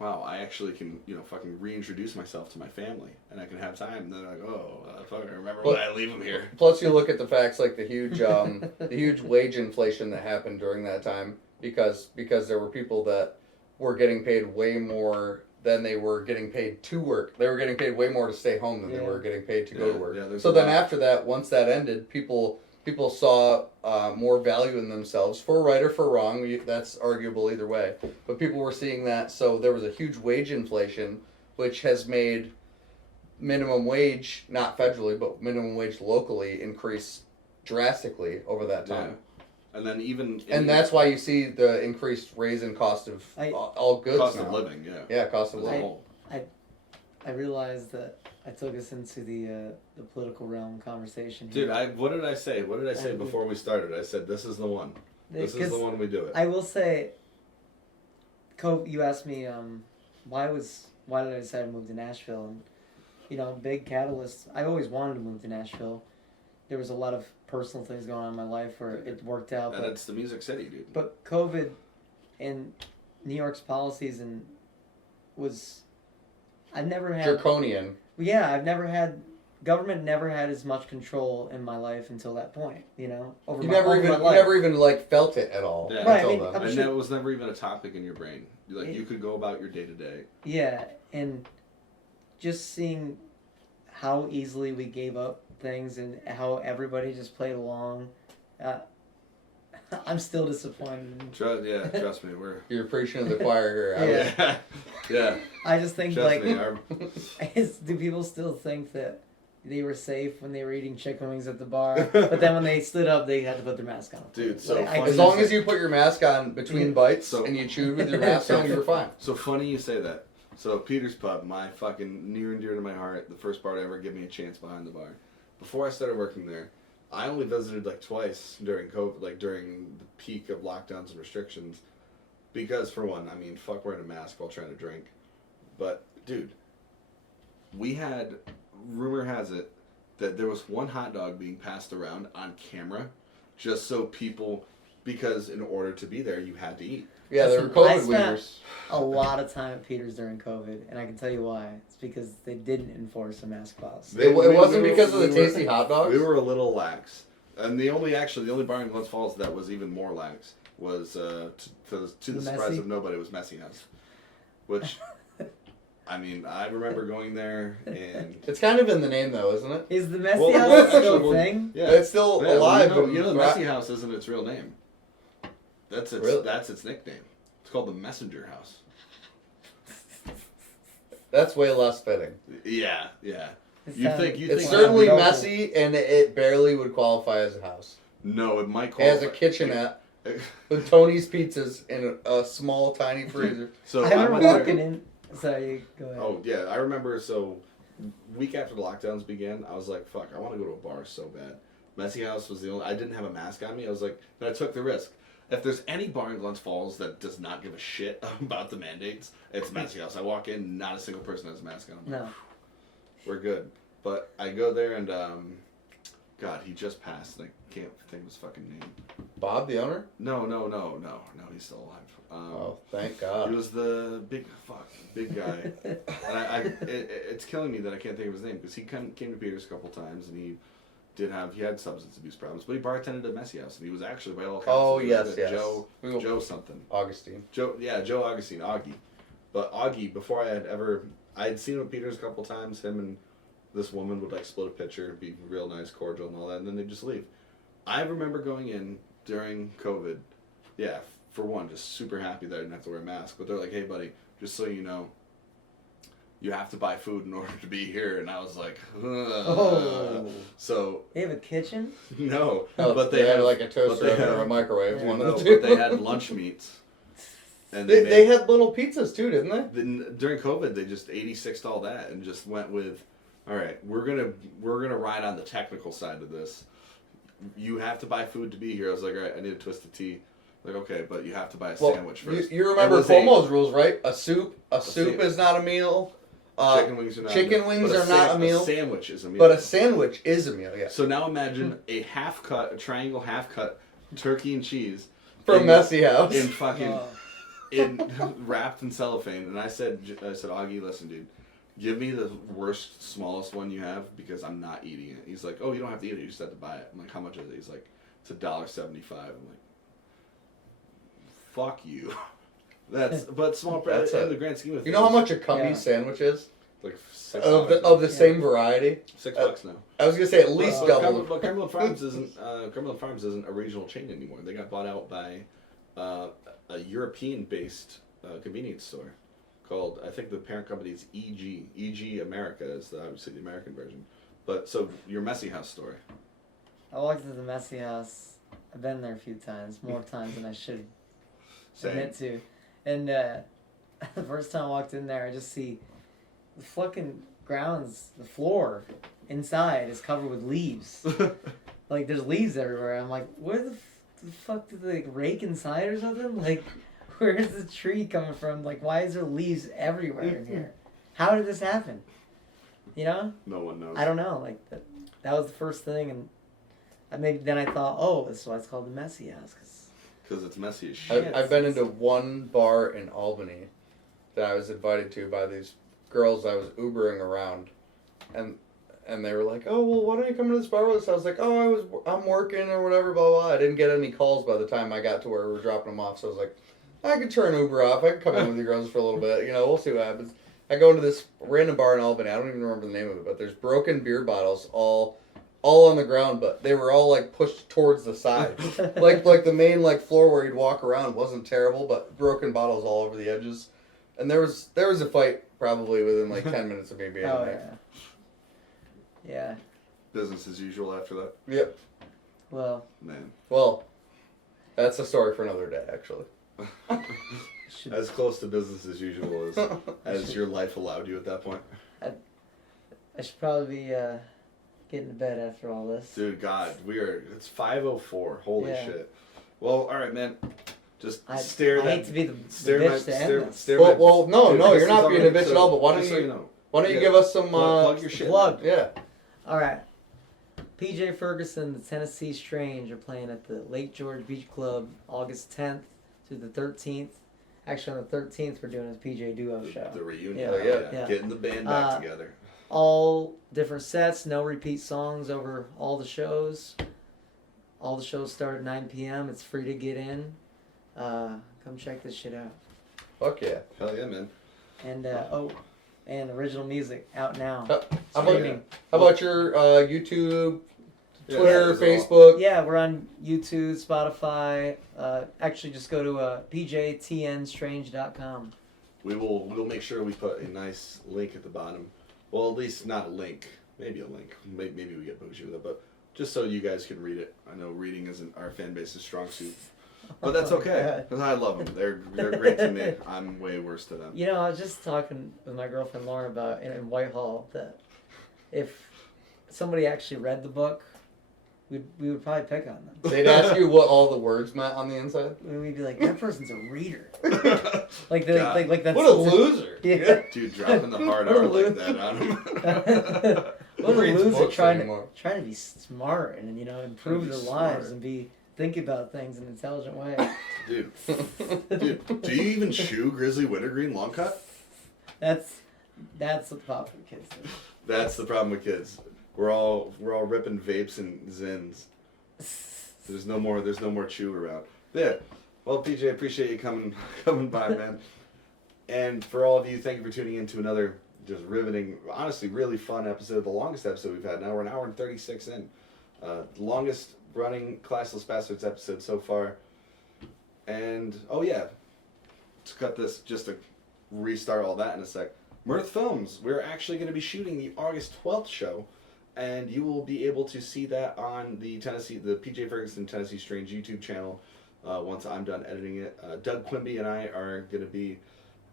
wow, I actually can, you know, fucking reintroduce myself to my family, and I can have time. And they're like, oh, I fucking remember when I leave them here. Plus, you look at the facts like the huge wage inflation that happened during that time because there were people that were getting paid way more than they were getting paid to work. They were getting paid way more to stay home than they were getting paid to go to work. Yeah, so then after that, once that ended, people saw more value in themselves, for right or for wrong. That's arguable either way. But people were seeing that, so there was a huge wage inflation, which has made minimum wage, not federally, but minimum wage locally, increase drastically over that time. Yeah. And then And that's why you see the increased raise in cost of all goods cost now. of living, yeah. Yeah, cost of As a living. whole. I realized that I took us into the political realm conversation Dude, here. what did I say? What did I say before we started? I said, this is the one. This is the one we do it. I will say, you asked me why did I decide to move to Nashville, and you know, big catalyst. I always wanted to move to Nashville. There was a lot of personal things going on in my life where it worked out. And it's the Music City, dude. But COVID and New York's policies I've never had Draconian. Yeah, government never had as much control in my life until that point, you know? You never even like felt it at all. Yeah. Right, until I mean, then. I'm And sure- that was never even a topic in your brain. Like, you could go about your day to day. Yeah, and just seeing how easily we gave up things and how everybody just played along. I'm still disappointed. Trust me, we're. You're preaching to the choir here. Yeah. Yeah. I just think Trust like, me. do people still think that they were safe when they were eating chicken wings at the bar, but then when they stood up, they had to put their mask on? Dude, so Like, funny As long as you put your mask on between bites and you chewed with your mask on, you were fine. So funny you say that. So Peter's Pub, my fucking near and dear to my heart, the first bar to ever give me a chance behind the bar. Before I started working there, I only visited like twice during COVID, like during the peak of lockdowns and restrictions. Because for one, I mean, fuck wearing a mask while trying to drink. But, dude, we had, rumor has it, that there was one hot dog being passed around on camera just so people, because in order to be there, you had to eat. Yeah, they were Listen, I COVID spent wieners. a lot of time at Peter's during COVID, and I can tell you why. It's because they didn't enforce a mask policy. It wasn't because of the tasty hot dogs? We were a little lax. And the only bar in Glens Falls that was even more lax was, to the surprise Messy? of nobody, was Messy House. Which, I mean, I remember going there and... It's kind of in the name, though, isn't it? Is the Messy Well, House actually, still a well, thing? Yeah. It's still Yeah, alive. Well, but the Messy House isn't its real name. That's its nickname. It's called the Messenger House. That's way less fitting. Yeah. It's It's like certainly a- messy, and it barely would qualify as a house. No, it might It qualify. has a kitchenette with Tony's Pizzas in a small, tiny freezer. So I went remember there- walking in. Sorry, go ahead. Oh yeah, I remember. So, week after the lockdowns began, I was like, "Fuck, I want to go to a bar so bad." Messy House was the only. I didn't have a mask on me. I was like, but I took the risk. If there's any bar in Glens Falls that does not give a shit about the mandates, it's Messy House. I walk in, not a single person has a mask on. I'm like, No. we're good. But I go there and God, he just passed. And I can't think of his fucking name. Bob, the owner? No, he's still alive. Oh, thank He God. was the big guy. And it's killing me that I can't think of his name because he came to Peter's a couple times and he had substance abuse problems, but he bartended at Messy House and he was actually by all accounts. Oh, really yes, good. yes. Joe something. Augustine. Joe Augustine, Augie. But Augie, before I had seen him at Peter's a couple times. Him and this woman would like split a pitcher, be real nice, cordial, and all that, and then they'd just leave. I remember going in during COVID. Yeah, for one, just super happy that I didn't have to wear a mask. But they're like, "Hey, buddy, just so you know, you have to buy food in order to be here." And I was like, ugh. Oh. So They have a kitchen? no, Oh, but they had have like a toaster but they or a have- microwave. Yeah. One no, of the two. but they had lunch meats. And They had little pizzas too, didn't they? then during COVID, they just 86'd all that and just went with, all right, we're gonna ride on the technical side of this. You have to buy food to be here. I was like, all right, I need a twist of tea. Like, okay, but you have to buy a sandwich first. You remember It was Cuomo's rules, right? A soup sandwich. is not a meal. Chicken wings are not a meal. A sandwich is a meal. But a sandwich is a meal, yeah. So now imagine a triangle half cut turkey and cheese From Messy House. in fucking Oh. in wrapped in cellophane. And I said, Augie, listen, dude, give me the worst, smallest one you have because I'm not eating it. He's like, oh, you don't have to eat it. You just have to buy it. I'm like, how much is it? He's like, it's $1.75. I'm like, fuck you. But small That's in a- the grand scheme of things. You know how much a Cumby Yeah. sandwich is? Like Of the Yeah. same variety? $6 now. I was gonna say at least But double. But Cumberland Farms isn't a regional chain anymore. They got bought out by a European-based convenience store called, I think the parent company is EG. EG America is obviously the American version. But so your Messy House story. I walked into the Messy House. I've been there a few times, more times than I should admit to. And the first time I walked in there, I just see the fucking grounds, the floor inside is covered with leaves. Like, there's leaves everywhere. I'm like, where the fuck did they rake inside or something? Like, where's the tree coming from? Like, why is there leaves everywhere in here? How did this happen? You know? No one knows. I don't know. Like, that was the first thing, and then I thought, oh, that's why it's called the Messy House. Because it's messy as shit. I've been into one bar in Albany that I was invited to by these girls I was Ubering around, and they were like, "Oh, well, why don't you come to this bar with us?" I was like, "Oh, I'm working or whatever, blah blah." I didn't get any calls by the time I got to where we were dropping them off, so I was like, "I could turn Uber off. I could come in with you girls for a little bit. You know, we'll see what happens." I go into this random bar in Albany. I don't even remember the name of it, but there's broken beer bottles all all on the ground, but they were all like pushed towards the side. like the main like floor where you'd walk around wasn't terrible, but broken bottles all over the edges. And there was a fight probably within like 10 minutes of me being Oh there. yeah. Business as usual after that. Yep. Well, Man. Well, that's a story for another day, actually. should, As close to business as usual as your life allowed you at that point. I should probably be getting to bed after all this. Dude, God, it's 5:04. Holy Yeah. shit. Well, all right, man. Just I stare that. hate to be the stare bitch my, to end stare, this. stare my, Well, no, Dude, no, this you're is not being a already bitch at so- all. But why don't just you so you know. you Yeah. give us some plug your shit. plug. man. Yeah. All right. PJ Ferguson, the Tennessee Strange are playing at the Lake George Beach Club August 10th through the 13th. Actually, on the 13th, we're doing a PJ Duo show. The reunion. Yeah. Oh, yeah. Yeah. Getting the band back together. All different sets, no repeat songs over all the shows. All the shows start at 9 p.m. It's free to get in. Come check this shit out. Fuck yeah. Hell yeah, man. And and original music out now. How about, Streaming. how about your YouTube, Yeah, Twitter, those are all- Facebook? Yeah, we're on YouTube, Spotify. Actually, just go to pjtnstrange.com. We'll make sure we put a nice link at the bottom. Well, at least not a link. Maybe a link. Maybe we get bougie with it, but just so you guys can read it. I know reading isn't our fan base's strong suit, but that's okay because I love them. They're great to me. I'm way worse to them. You know, I was just talking with my girlfriend Lauren about in Whitehall that if somebody actually read the book, we would probably pick on them. They'd ask you what all the words meant on the inside. We'd be like, that person's a reader. Like God. like that's What a loser. Yeah. Dude, dropping the hard What a R like loser. that on him. What a reads loser books trying anymore? to be smart and improve be their smart. lives and be think about things in an intelligent way. Dude, do you even chew grizzly wintergreen long cut? That's what the popular kids do. That's the problem with kids. We're all ripping vapes and zins. There's no more chew around. Yeah. Well, PJ, appreciate you coming by, man. And for all of you, thank you for tuning in to another just riveting, honestly, really fun episode. The longest episode we've had. Now we're an hour and 36 in. The longest running Classless Bastards episode so far. And oh yeah, to cut this, just to restart all that in a sec. Mirth Films. We're actually going to be shooting the August 12th show. And you will be able to see that on the PJ Ferguson Tennessee Strange YouTube channel once I'm done editing it. Doug Quimby and I are going to be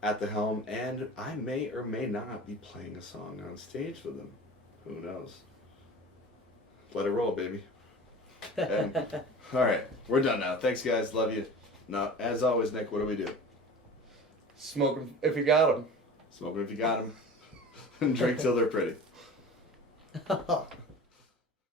at the helm, and I may or may not be playing a song on stage with them. Who knows? Let it roll, baby. And, all right, we're done now. Thanks, guys. Love you. Now, as always, Nick, what do we do? Smoke 'em if you got them. Smoke 'em if you got 'em, and drink till they're pretty.